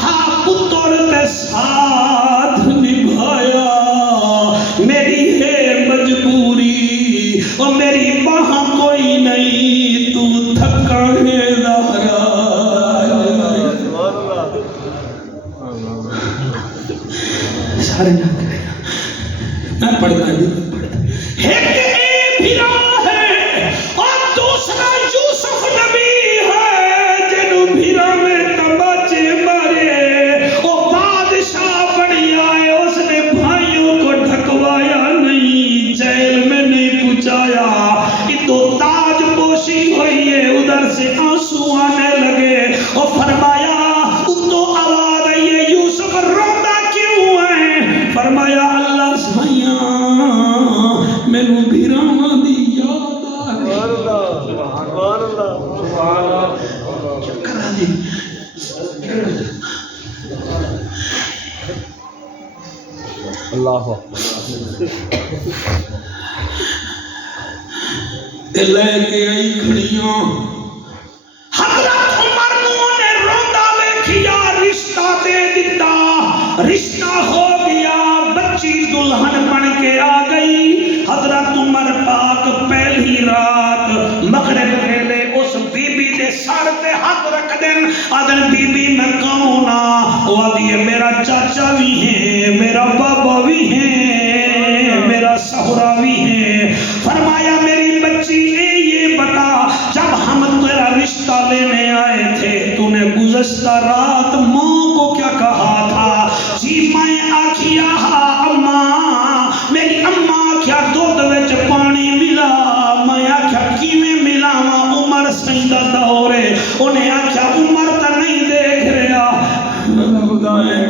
ہاں پتر تے ساتھ نبھایا۔ میری ہے مجبوری اور میری باہاں کوئی نہیں، تو تھکا ہے زہرا۔ سارے نہ کرے میں پڑھتا ایک اے بھرا ہے اور دوسرا یوسف نبی ہے، جنوں بھرا میں تماچے مارے، وہ بادشاہ بڑی آئے، اس نے بھائیوں کو ڈھکوایا نہیں، جیل میں نہیں پہنچایا، ادھر تاج پوشی ہوئی ہے، ادھر سے آنسو آنے لگے، اور فرمایا اتو آواز آئی ہے یوسف روندہ کیوں ہے؟ فرمایا اللہ سائیاں مینوں بھیراواں دی یاد آ رہی۔ سبحان اللہ، چکر آ دی۔ اللہ لے کے آئی کھڑیاں، حضرت عمر نے روندا ویکھیا، رشتہ دے دتا، رشتہ ہو گیا، بچی دلہن بن کے آ گئی۔ حضرت عمر پاک پہلی رات مغرب ویلے اس بی بی دے سر تے ہاتھ رکھ دین، آدن بی بی میں کون آ؟ وہ آدھی ہے میرا چاچا بھی ہے، میرا بابا بھی ہے، میرا سہرا بھی ہے۔ فرمایا میری بچی یہ بتا، جب ہم تیرا رشتہ لینے آئے تھے تو نے گزشتہ رات ماں کو کیا کہا تھا؟ جی میں آکھیا اماں، میری اماں آکھیا دودھ وچ پانی ملا، میں آکھیا کیویں ملاواں، عمر سیدہ دورے، انہیں آکھیا عمر تا نہیں دیکھ رہا،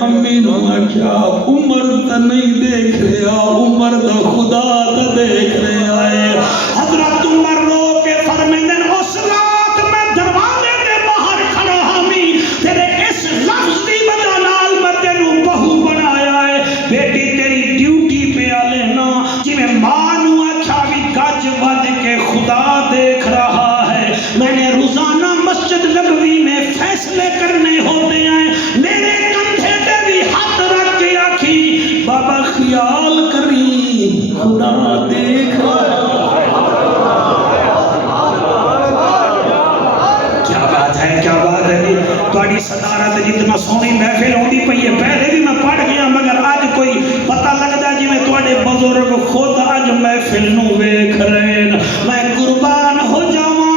امی نو آکھیا عمر تا نہیں دیکھ رہا، عمر دا خدا تا دیکھ رہا ہے۔ حضرت عمر رو کے فرمیندن اس رات میں دروازے دے باہر کھڑا ہمی، تیرے اس لفظ دی وجہ نال میں تینوں بہو بنایا ہے، بیٹی تیری ڈیوٹی پہ آ لینا، جی میں ماں نو آکھیا بھی گج ود کے خدا دیکھ رہا ہے۔ میں نے روزانہ مسجد نبوی میں فیصلہ خیال کری خدا دیکھ کیا بات ہے کیا بات ہے جی تھوڑی صدارت جتنا سونی محفل ہوندی پئی ہے پہلے بھی میں پڑھ گیا مگر آج کوئی پتہ لگدا جی میں تھوڑے بزرگ خود اج محفل نو ویکھ رہے ہیں میں قربان ہو جاواں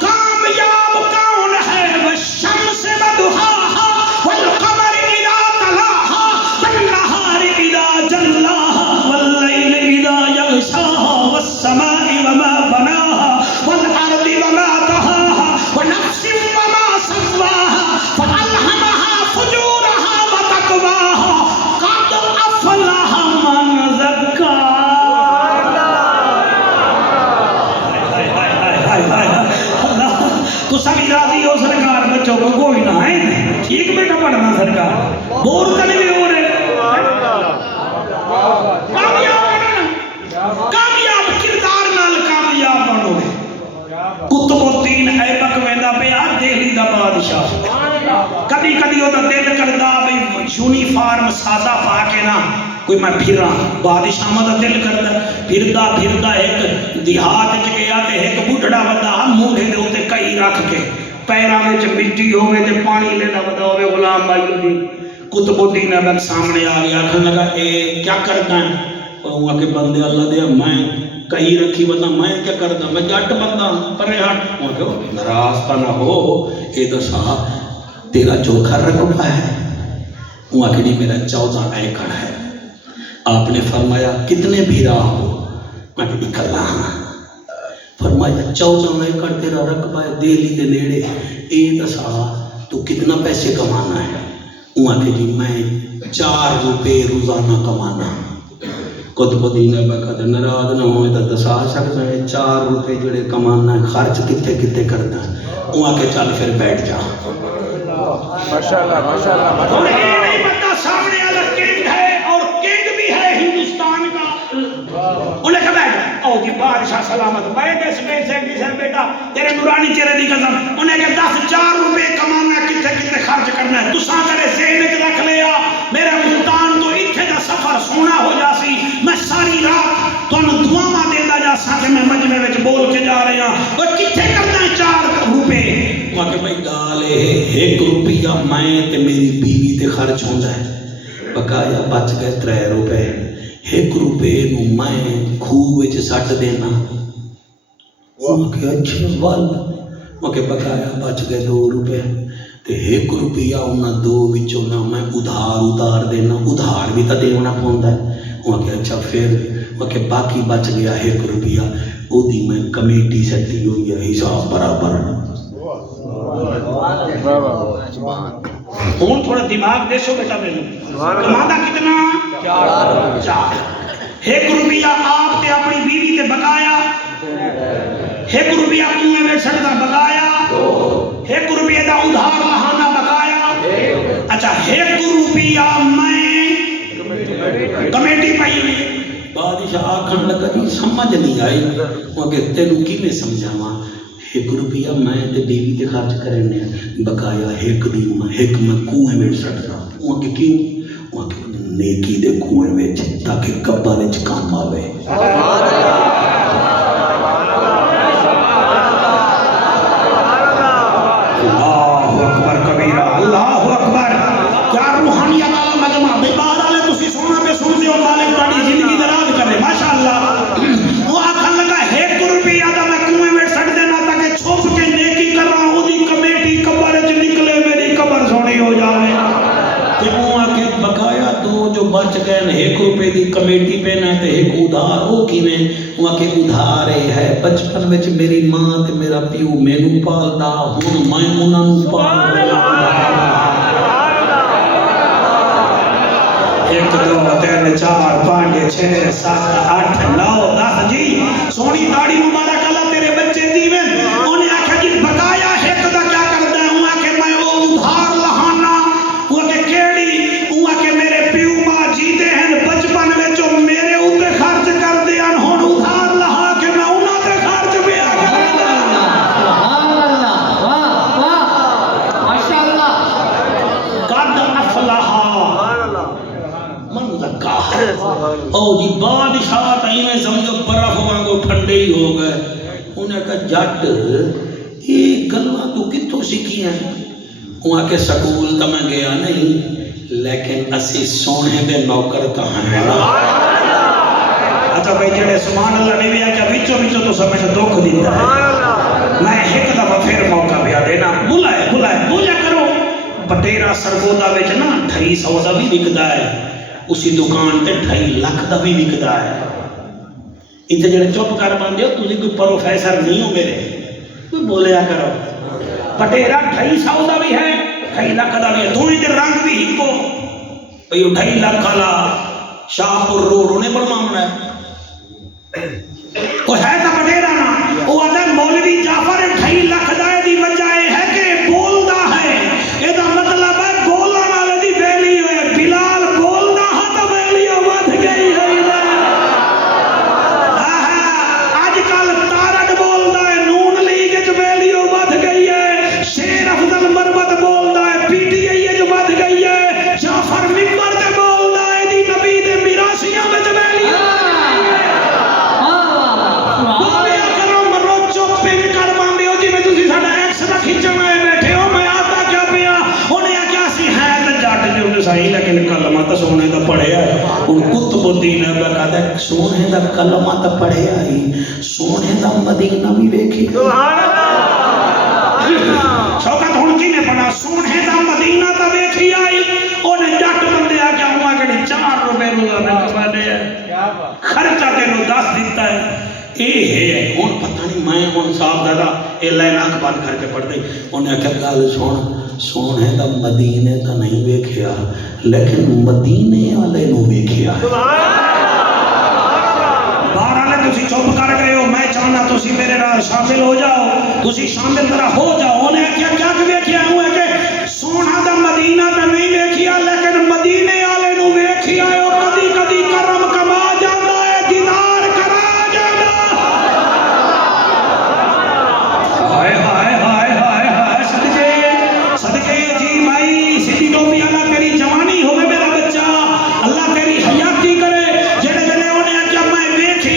کامیاب کون ہے والشمس وضحاها والقمر اذا تلاها والنهار اذا جلاها والليل اذا يغشاها والسماء وما بناها والارض وما طحاها ونفس وما سواها فألهمها فجورها وتقواها قد أفلح من زكاها تو سبھی راضی ہو سرکار بچوں کو کوئی نہ ہے ٹھیک بیٹا پڑھنا سرکار بور تنے میں ہو رہے کامیاب کردار نال کامیاب بنو گے قطب الدین ایبک ویندا پیا دہلی دا بادشاہ کبھی کبھی وہ دل کردا بھئی یونیفارم سادہ پا کے نا کوئی میں پھراں بادشاہ دا دل کردا پھردا پھردا ایک دیہات وچ گیا تے ایک بڈھڑا ودا موڈے دے اوتے کئی رکھ کے پیراں وچ مٹی ہوے تے پانی لیندا ودا ہوے غلام بھائی دی قطب الدین ایبک سامنے آ گیا آکھن لگا اے کیا کردا ہے وہ کہ بندے اللہ دے میں کئی رکھی بتا میں کیا کردا میں جٹ بندہ پرے ہٹ اور کہ ناراض تا نہ ہو اے دسا تیرا جو گھر رقبہ ہے وہ کہ میرا 14 ایکڑ ہے آپ نے فرمایا کتنے بھیرا ہو میں کہ اکلا ہاں فرمایا 14 ایکڑ تیرا رقبہ ہے دہلی دے نیڑے اے دسا تو کتنا پیسے کمانا ہے وہ کہ جی میں 4 روپے روزانہ کمانا قطب الدین ایبک ناراض نہ ہوئے تو دسا سکتا ہے 4 روپے جڑے کمانا ہے خرچ کتے کتے کرنا ہے وہ کہ چل پھر بیٹھ جا ماشاءاللہ ماشاءاللہ ماشاءاللہ یہ نہیں پتا سامنے والا کنگ ہے اور کنگ بھی ہے ہندوستان کا انہیں کہا بیٹھ او جی بادشاہ سلامت میں دس میں سے بیٹا تیرے نورانی چہرے دی قسم انہیں کہا 10-4 روپے کمانا کتے کتے خرچ کرنا ہے تساں کرے ذہن وچ رکھ لیا میرا ملتان تو اتھے دا سفر سونا ہو جاسی میں ساری رات تانوں دعاواں دیندا جاساں کہ میں مجمع وچ بول کے جا رہا ہوں او کتھے کرنا ہے 4 روپے وہ کہ بھائی گال ہے 1 روپیہ میں تے میری بیوی تے خرچ ہوندا ہے بقایا بچ گئے 3 روپے 1 روپے نو میں کھوہ وچ سٹ دینا وہ کہ اچھا وال وہ کہ بقایا بچ گئے 2 روپے تے 1 روپیہ انہاں 2 وچوں نہ میں ادھار دینا ادھار بھی تا دینا پوندا ہے وہ کہ اچھا پھر وہ کہ باقی بچ گیا 1 روپیہ او دی میں کمیٹی سٹی ہوئی ہے حساب برابر ہوں تھوڑا دماغ دیسو بیٹا میرے کمانا کتنا 4 1 روپیہ آپ تے اپنی بیوی تے بقایا 1 روپیہ کنویں میں سٹدا بقایا 1 روپیہ دا ادھار لہانا بقایا اچھا 1 روپیہ میں کمیٹی پائی ہوئی بادشاہ آکھن لگا جی سمجھ نہیں آئی وہ کہ تینوں کی میں سمجھاواں 1 روپیہ میں تے بیوی تے خرچ کرنے بقایا 1 میں کنویں میں سٹدا وہ کہ کیوں وہ کہ نیکی دے کنویں وچ تاکہ قبر وچ کام آوے اللہ اکبر کبیرہ اللہ اکبر کیا روحانیت والا مجمع بے باہر والے تسی سونا پہ سنتے ہو مالک تہاڈی زندگی دراز کرے ماشاءاللہ وہ آکھن لگا 1 روپیہ دا میں کنویں میں سٹ دینا تاکہ چھپ کے نیکی کراں اودی کمیٹی قبر وچ نکلے میری قبر سونی ہو جاوے تے وہ آ کے بقایا 2 جو بچ گئے 1 روپے دی کمیٹی پہ نہ تے 1 ادھار او کیویں وہ کہ ادھار ہے بچپن وچ میری ماں تے میرا پیو مینوں پالدا ہن میں انہاں نوں پال رہا 1 2 3 4 5 6 7 8 9 10 جی سونی داڑھی مبارک اللہ تیرے بچے دیویں انہیں آکھیا جی بقایا 1 دا کیا کردا ہے وہ کہ میں او ادھار لہانا وہ کہ کیڑی وہ کہ میرے پیو ماں جیتے ہیں بچپن وچ میرے اوتے خرچ کر دے ہن ادھار لہا کے میں انہاں تے خرچ پیا کردا سبحان اللہ واہ واہ ماشاءاللہ قد افلح من لگا او جی بادشاہ تائی میں سمجھو برف وانگو ٹھنڈے ہی ہو گئے انہیں کہا جٹ یہ گلواں تو کتوں سیکھی ہیں وہاں کے سکول تو میں گیا نہیں لیکن اسی سونے دے نوکر تو ہیں نا اچھا بھائی جڑے سبحان اللہ نہیں بھی آکیا بچو تو سب میں دکھ دیتا ہے میں ایک دفعہ پھر موقع پیا دینا بولا کرو بٹیرا سرگودا وچ نا 250 دا بھی وکدا ہے اسی دکان تے 2.5 لاکھ دا بھی وکدا ہے اتنے جڑے چپ کر باندھے ہو تسی کوئی پروفیسر نہیں ہو میرے کوئی بولیا کرو بٹیرا 250 دا بھی ہے 2.5 لاکھ دا بھی ہے دونوں دے رنگ بھی ہکو بھئی 2.5 لاکھ والا شاہپور روڈ انہیں بنوانا ہے وہ ہے تو بٹیرا نا وہ آتا ہے مولوی جعفر 2.5 لاکھ دائے دی بجائے ہے کہ بولدا ہے یہ دا مطلب ہے بولن والے دی ویلی ہوئے بلال بولدا ہاں تو ویلی ود گئی ہے آج کل تارک بولدا ہے نون لیگ وچ ویلی ود گئی ہے شیر افضل مربت بولدا ہے P T I which with گئی ہے جعفر ممبر تے بولدا ہے دی نبی دے میراثیاں وچ ویلی لیکن کلمہ تو سونے دا پڑھیا ہے ان قطب الدین ہے کہتا ہے سونے دا کلمہ تو پڑھیا ہی سونے دا مدینہ بھی ویکھی شوکت ہن کی نے پڑھا سونے دا مدینہ تو ویکھی آئی انہیں جٹ بندے آ کے ہوا کہ 4 روپے روزانہ کما دے خرچہ تینوں 10 دیتا ہے یہ ہے ہن پتہ نہیں میں ہن صاحب دادا یہ لائن اکھ بند کر کے پڑھ دئی انہیں کہا گل سن سونے دا مدینے تا نہیں ویکھیا لیکن مدینے والے نو ویکھیا بہرحال تسی چپ کر گئے ہو میں چاہنا تسی میرے نال شامل ہو جاؤ تسی شامل طرح ہو جاؤ انہیں کیا ویکھیا ہوا ہے کہ سونا دا مدینہ تا نہیں ویکھیا لیکن مدینے والے نو ویکھیا ہے اور کدی کدی کرم کما جاتا ہے دیدار کرا جاتا ہائے ہائے ہائے ہائے ہائے صدقے جی بھائی سیدھی ٹوپی اللہ تیری جوانی ہوئے میرا بچہ اللہ تیری حیاتی کرے جڑے جڑے انہیں کیا میں ویکھی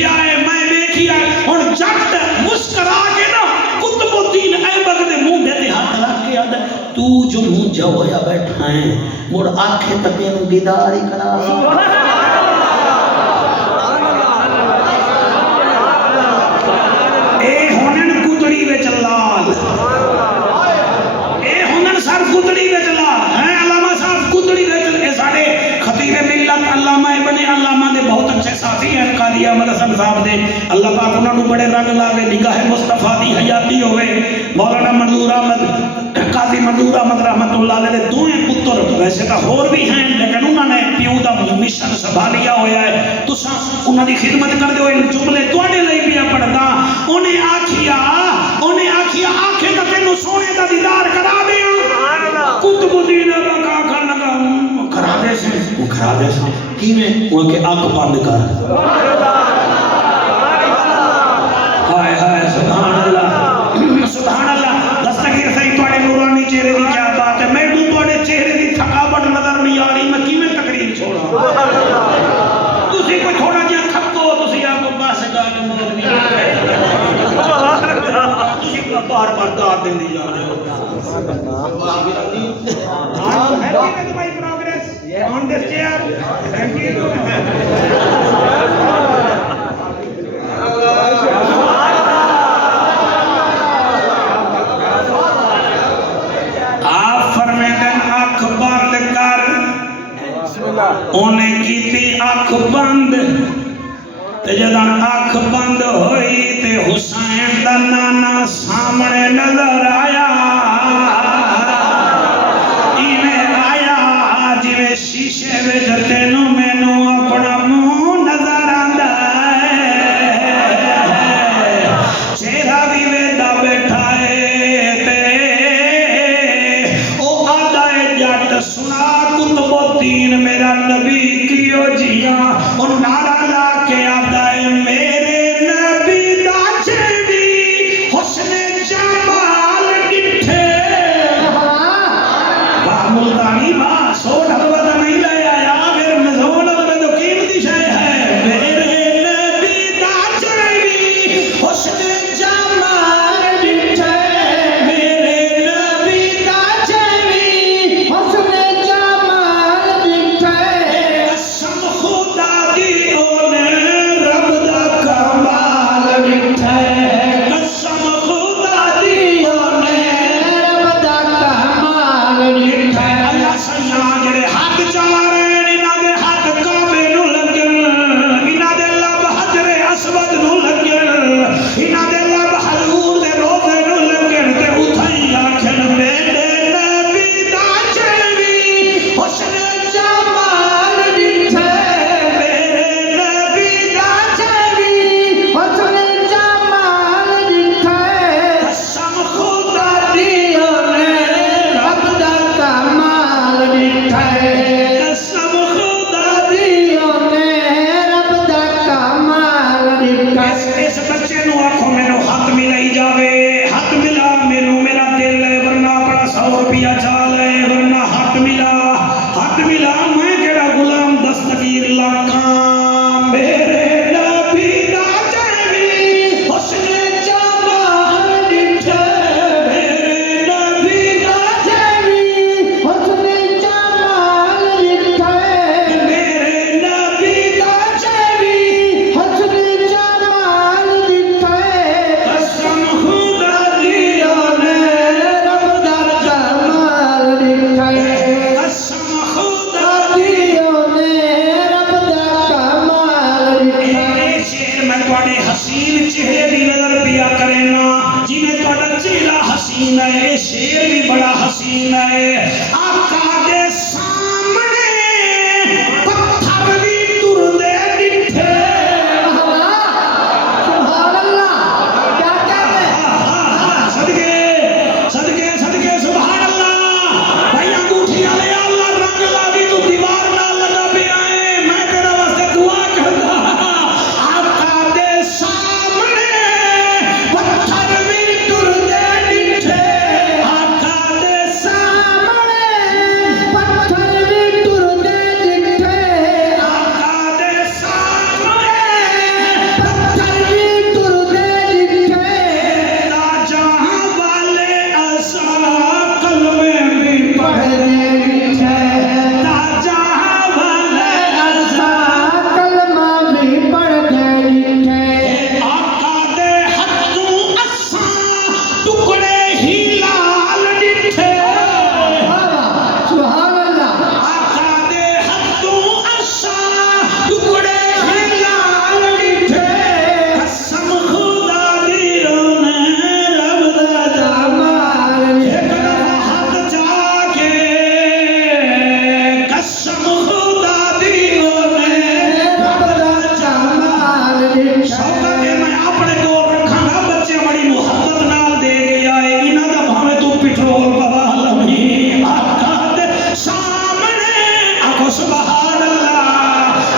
آئے اور جٹ مسکرا کے نا قطب الدین ایبک دے منہ دے ہاتھ رکھ کے آدھا تو جو منہ جو ہویا بیٹھا ہے مڑ آنکھیں تکیں دیدار ہی کرا اے ہونن کتڑی وچ لال اے ہونن سر کتڑی وچ لال ہیں علامہ صاحب کتڑی وچ اے ساڈے خطیب ملت علامہ ابن علامہ دے بہت اچھے ساتھی ہیں قاضی احمد حسن صاحب دے اللہ پاک انہاں نو بڑے رنگ لاوے نگاہ مصطفیٰ دی حیاتی ہوئے مولانا منظور احمد قاضی منظور احمد رحمت اللہ علیہ دے دوئیں پتر ویسے تو اور بھی ہیں لیکن انہوں نے پیو دا مشن سنبھالیا ہویا ہے تساں انہاں دی خدمت کر دیو ان جملے تواڈے لئی بھی پڑھدا انہیں آکھیا آنکھیں تے تینوں سونے دا دیدار کرا دیاں قطب الدین ایبک آکھن لگا کرا دے سے کیویں وہ کہ اکھ بند کر ہائے ہائے سبحان اللہ دستگیر صحیح تواڈے نورانی چہرے دی کیا بات ہے میں تواڈے چہرے دی تھکاوٹ نظر نہیں آ رہی میں کیویں تقریر چھوڑا تسی کوئی تھوڑا جہا تھکو تسی آپ کو بس گل موت نہیں تسی بار بار داد دیندے جا رہے ہو my progress on this chair. Thank you. آپ فرمیدن آنکھ بند کر انہیں کیتی آنکھ بند تے جدن آنکھ بند ہوئی تے حسین دا نانا سامنے نظر آیا شیشے وچ تینوں مینوں اپنا منہ نظر آندا ہے چہرہ بھی ویدا بیٹھا ہے تے او آدا ہے جٹ سنا قطب الدین میرا نبی کیو جیاں او نعرہ لا کے آدا ہے میرے نبی دا چہری حسن جمال ڈٹھے واہ ملتانی واہ سوڑ حسین ہے آقا دے سامنے پتھر بھی ٹر دے ڈٹھے سبحان اللہ کیا کہتے ہیں صدقے صدقے صدقے سبحان اللہ بھائی انگوٹھی والے اللہ رنگ لا بھی تو دیوار نہ لگا پہ آئے میں تیرا واسطے دعا کردا آقا دے سامنے پتھر بھی ٹر دے ڈٹھے آقا دے سامنے پتھر بھی ٹر دے ڈٹھے آقا دے سامنے پتھر بھی ٹر دے ڈٹھے جہاں والے ایسا کلمے بھی پڑھ پڑھ دے ڈٹھے جہاں والے ایسا کلمہ بھی پڑھ دے ڈٹھے آقا دے ہتھوں اساں ٹکڑے ہی لال ڈٹھے سبحان اللہ آقا دے ہتھوں اساں ٹکڑے ہی لال ڈٹھے قسم خدا دی اونے رب دا جمال ایک دفعہ ہاتھ جا کے قسم خدا دی اونے رب دا جمال شوقت ہے میں اپنے کول رکھاں گا بچے بڑی محبت نال دے گیا ہے انہاں دا بھاویں تو پٹرول پوا لویں آقا دے سامنے آکھو سبحان اللہ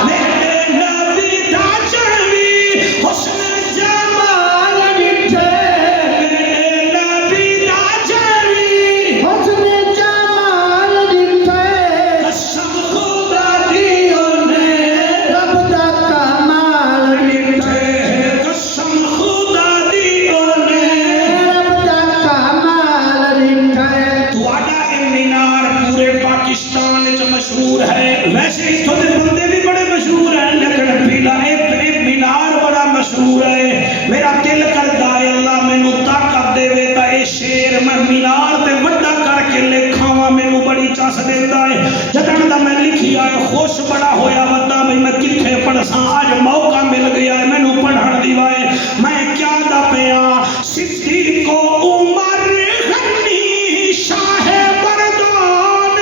میرے نبی دا چڑھوی حسن جمال ڈٹھے میرے نبی دا چڑھوی حسن جمال ڈٹھے قسم خدا دی اونے رب دا کمال ڈٹھے قسم خدا دی اونے رب دا کمال ڈٹھے تواڈا اے مینار پورے پاکستان وچ مشہور ہے ویسے اتھوں دے بندے بھی بڑے مشہور ہیں لیکن پیلا اے مینار بڑا مشہور ہے میرا دل کردا ہے اللہ مینوں طاقت دے وے تا اے شیر میں مینار تے وڈا کر کے لکھاواں مینوں بڑی چس دیندا ہے جدن دا میں لکھیا ہے خوش بڑا ہویا ودا بھئی میں کتھے پڑھساں اج موقع مل گیا ہے مینوں پڑھن دی وائے میں کیا دا پیا صدیق و عمر غنی شاہ مردان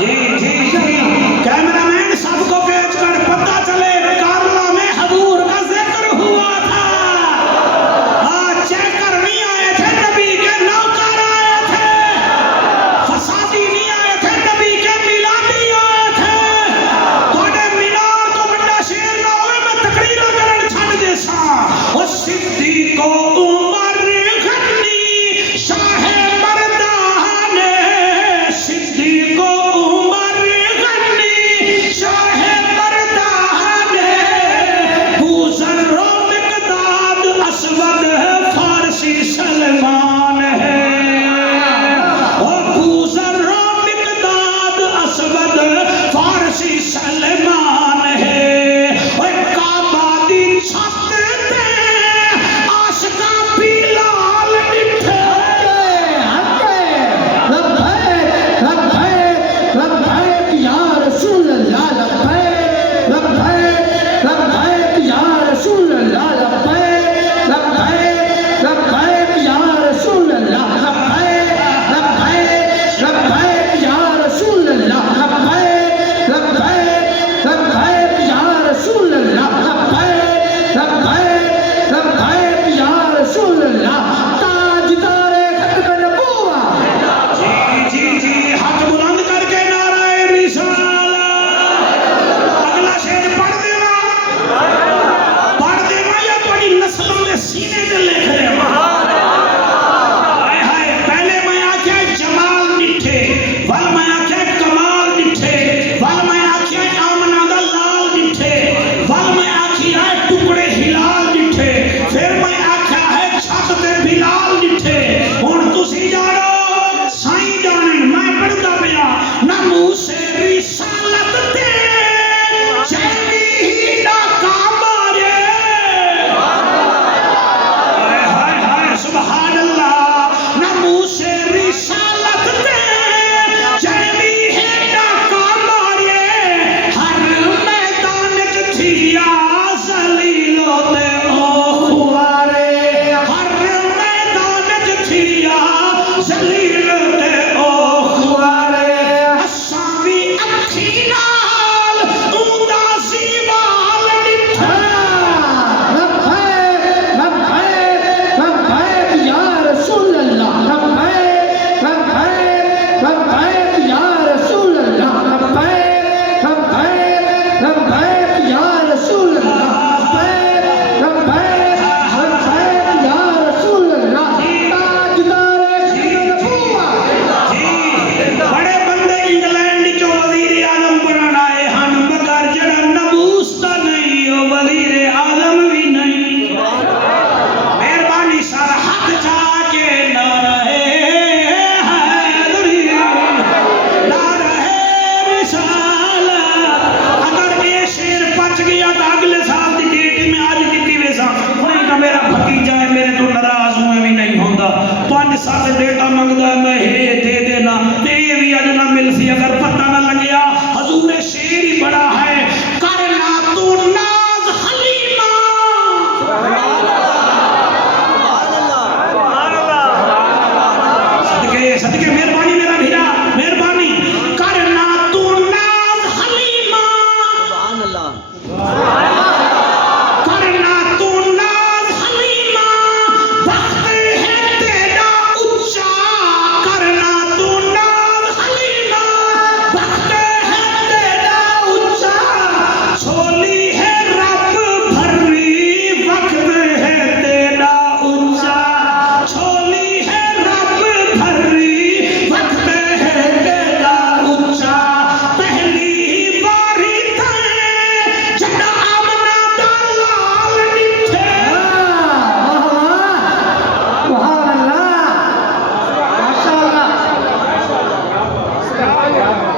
جی جی جی کیمرہ مین سب کو پیچ کر پتہ چلے کارلا میں حضور کا ذکر ہوا تھا چیکر نہیں آئے تھے نبی کے نوکر آئے تھے فسادی نہیں آئے تھے نبی کے میلادی آئے تھے تھوڑے مینار تو بڑا شیر نہ ہوئے میں تقریر کرن چھڑ دے سا وہ صدیق و عمر غنی شاہ مردان صدیق و عمر غنی شاہ مردان بوزر و مقداد اسود فارسی سلمان ہے بوزر و مقداد اسود فارسی سلمان ہے کعبہ دی چھت تے عاشقاں بلال ڈٹھے لبیک یا رسول اللہ لبیک لبیک یا رسول اللہ لبیک لبیک یا رسول اللہ لبیک یا رسول اللہ لبیک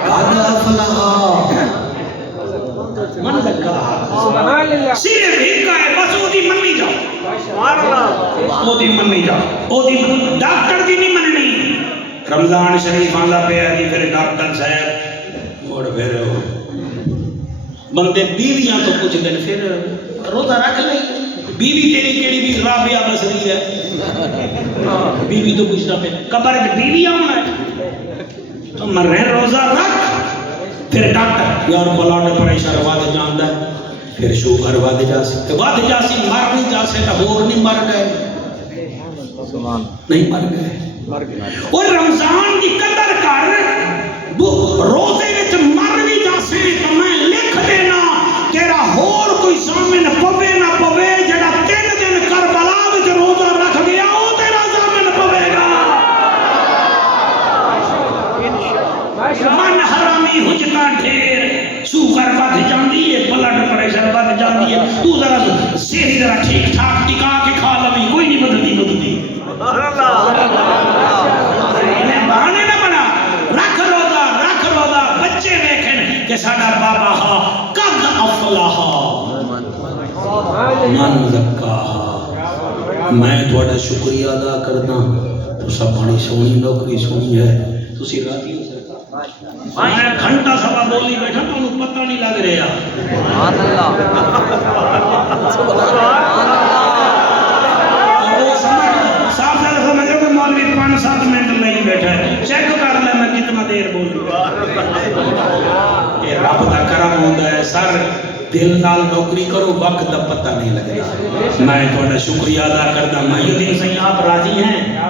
قد افلح من زکاہا صرف ایک ہے بس او دی مننی جاؤ او دی مننی جاؤ او دی ڈاکٹر دی نہیں مننی رمضان شریف آندا پیا جی پھر ڈاکٹر صاحب موڑ پھر بندے بیویاں تو کچھ دن پھر روزہ رکھ لئی بیوی تیری کیڑی بھی رابعہ بسری ہے بیوی تو کچھ نہ پہ قبر میں بیوی آنا ہے تو مرے روزہ رکھ پھر ڈاکٹر یار بلڈ پریشر واد جاندا ہے پھر شوگر واد جاسی مر نہیں جاسے تو ہور نہیں مر گئے نہیں مر گئے اور رمضان کی قدر کر روزے وچ مر بھی جاسے تو میں لکھ دینا تیرا ہور کوئی ضامن پوے نہ پوے جڑا 3 دن کربلا وچ روزہ رکھ گیا او تیرا ضامن پوے گا من حرامی حجتا ڈھیر شوگر بد جاندی ہے بلڈ پریشر بد جاندی ہے تو ذرا صحت ذرا ٹھیک ٹھاک ٹکا کے کھا لوی کوئی نہیں بدلتی بہانے نہ بنا رکھ روزہ بچے دیکھیں کہ ساڈا بابا ہا قد افلح من زکاہا میں تھوڑا شکریہ ادا کردا تو سب بڑی سونی نوکری سونی ہے تسی راضی ہو میں گھنٹہ سوا بولی بیٹھا تو انہوں پتہ نہیں لگ رہا سبحان اللہ صاحب سے سمجھو کہ مولوی 5-7 منٹ نہیں بیٹھا ہے چیک کر لے میں کتنا دیر بولی یہ رب دا کرم ہوندا ہے سر دل نال نوکری کرو وقت دا پتہ نہیں لگتا میں تھوڑا شکریہ ادا کردا مہی الدین صاحب آپ راضی ہیں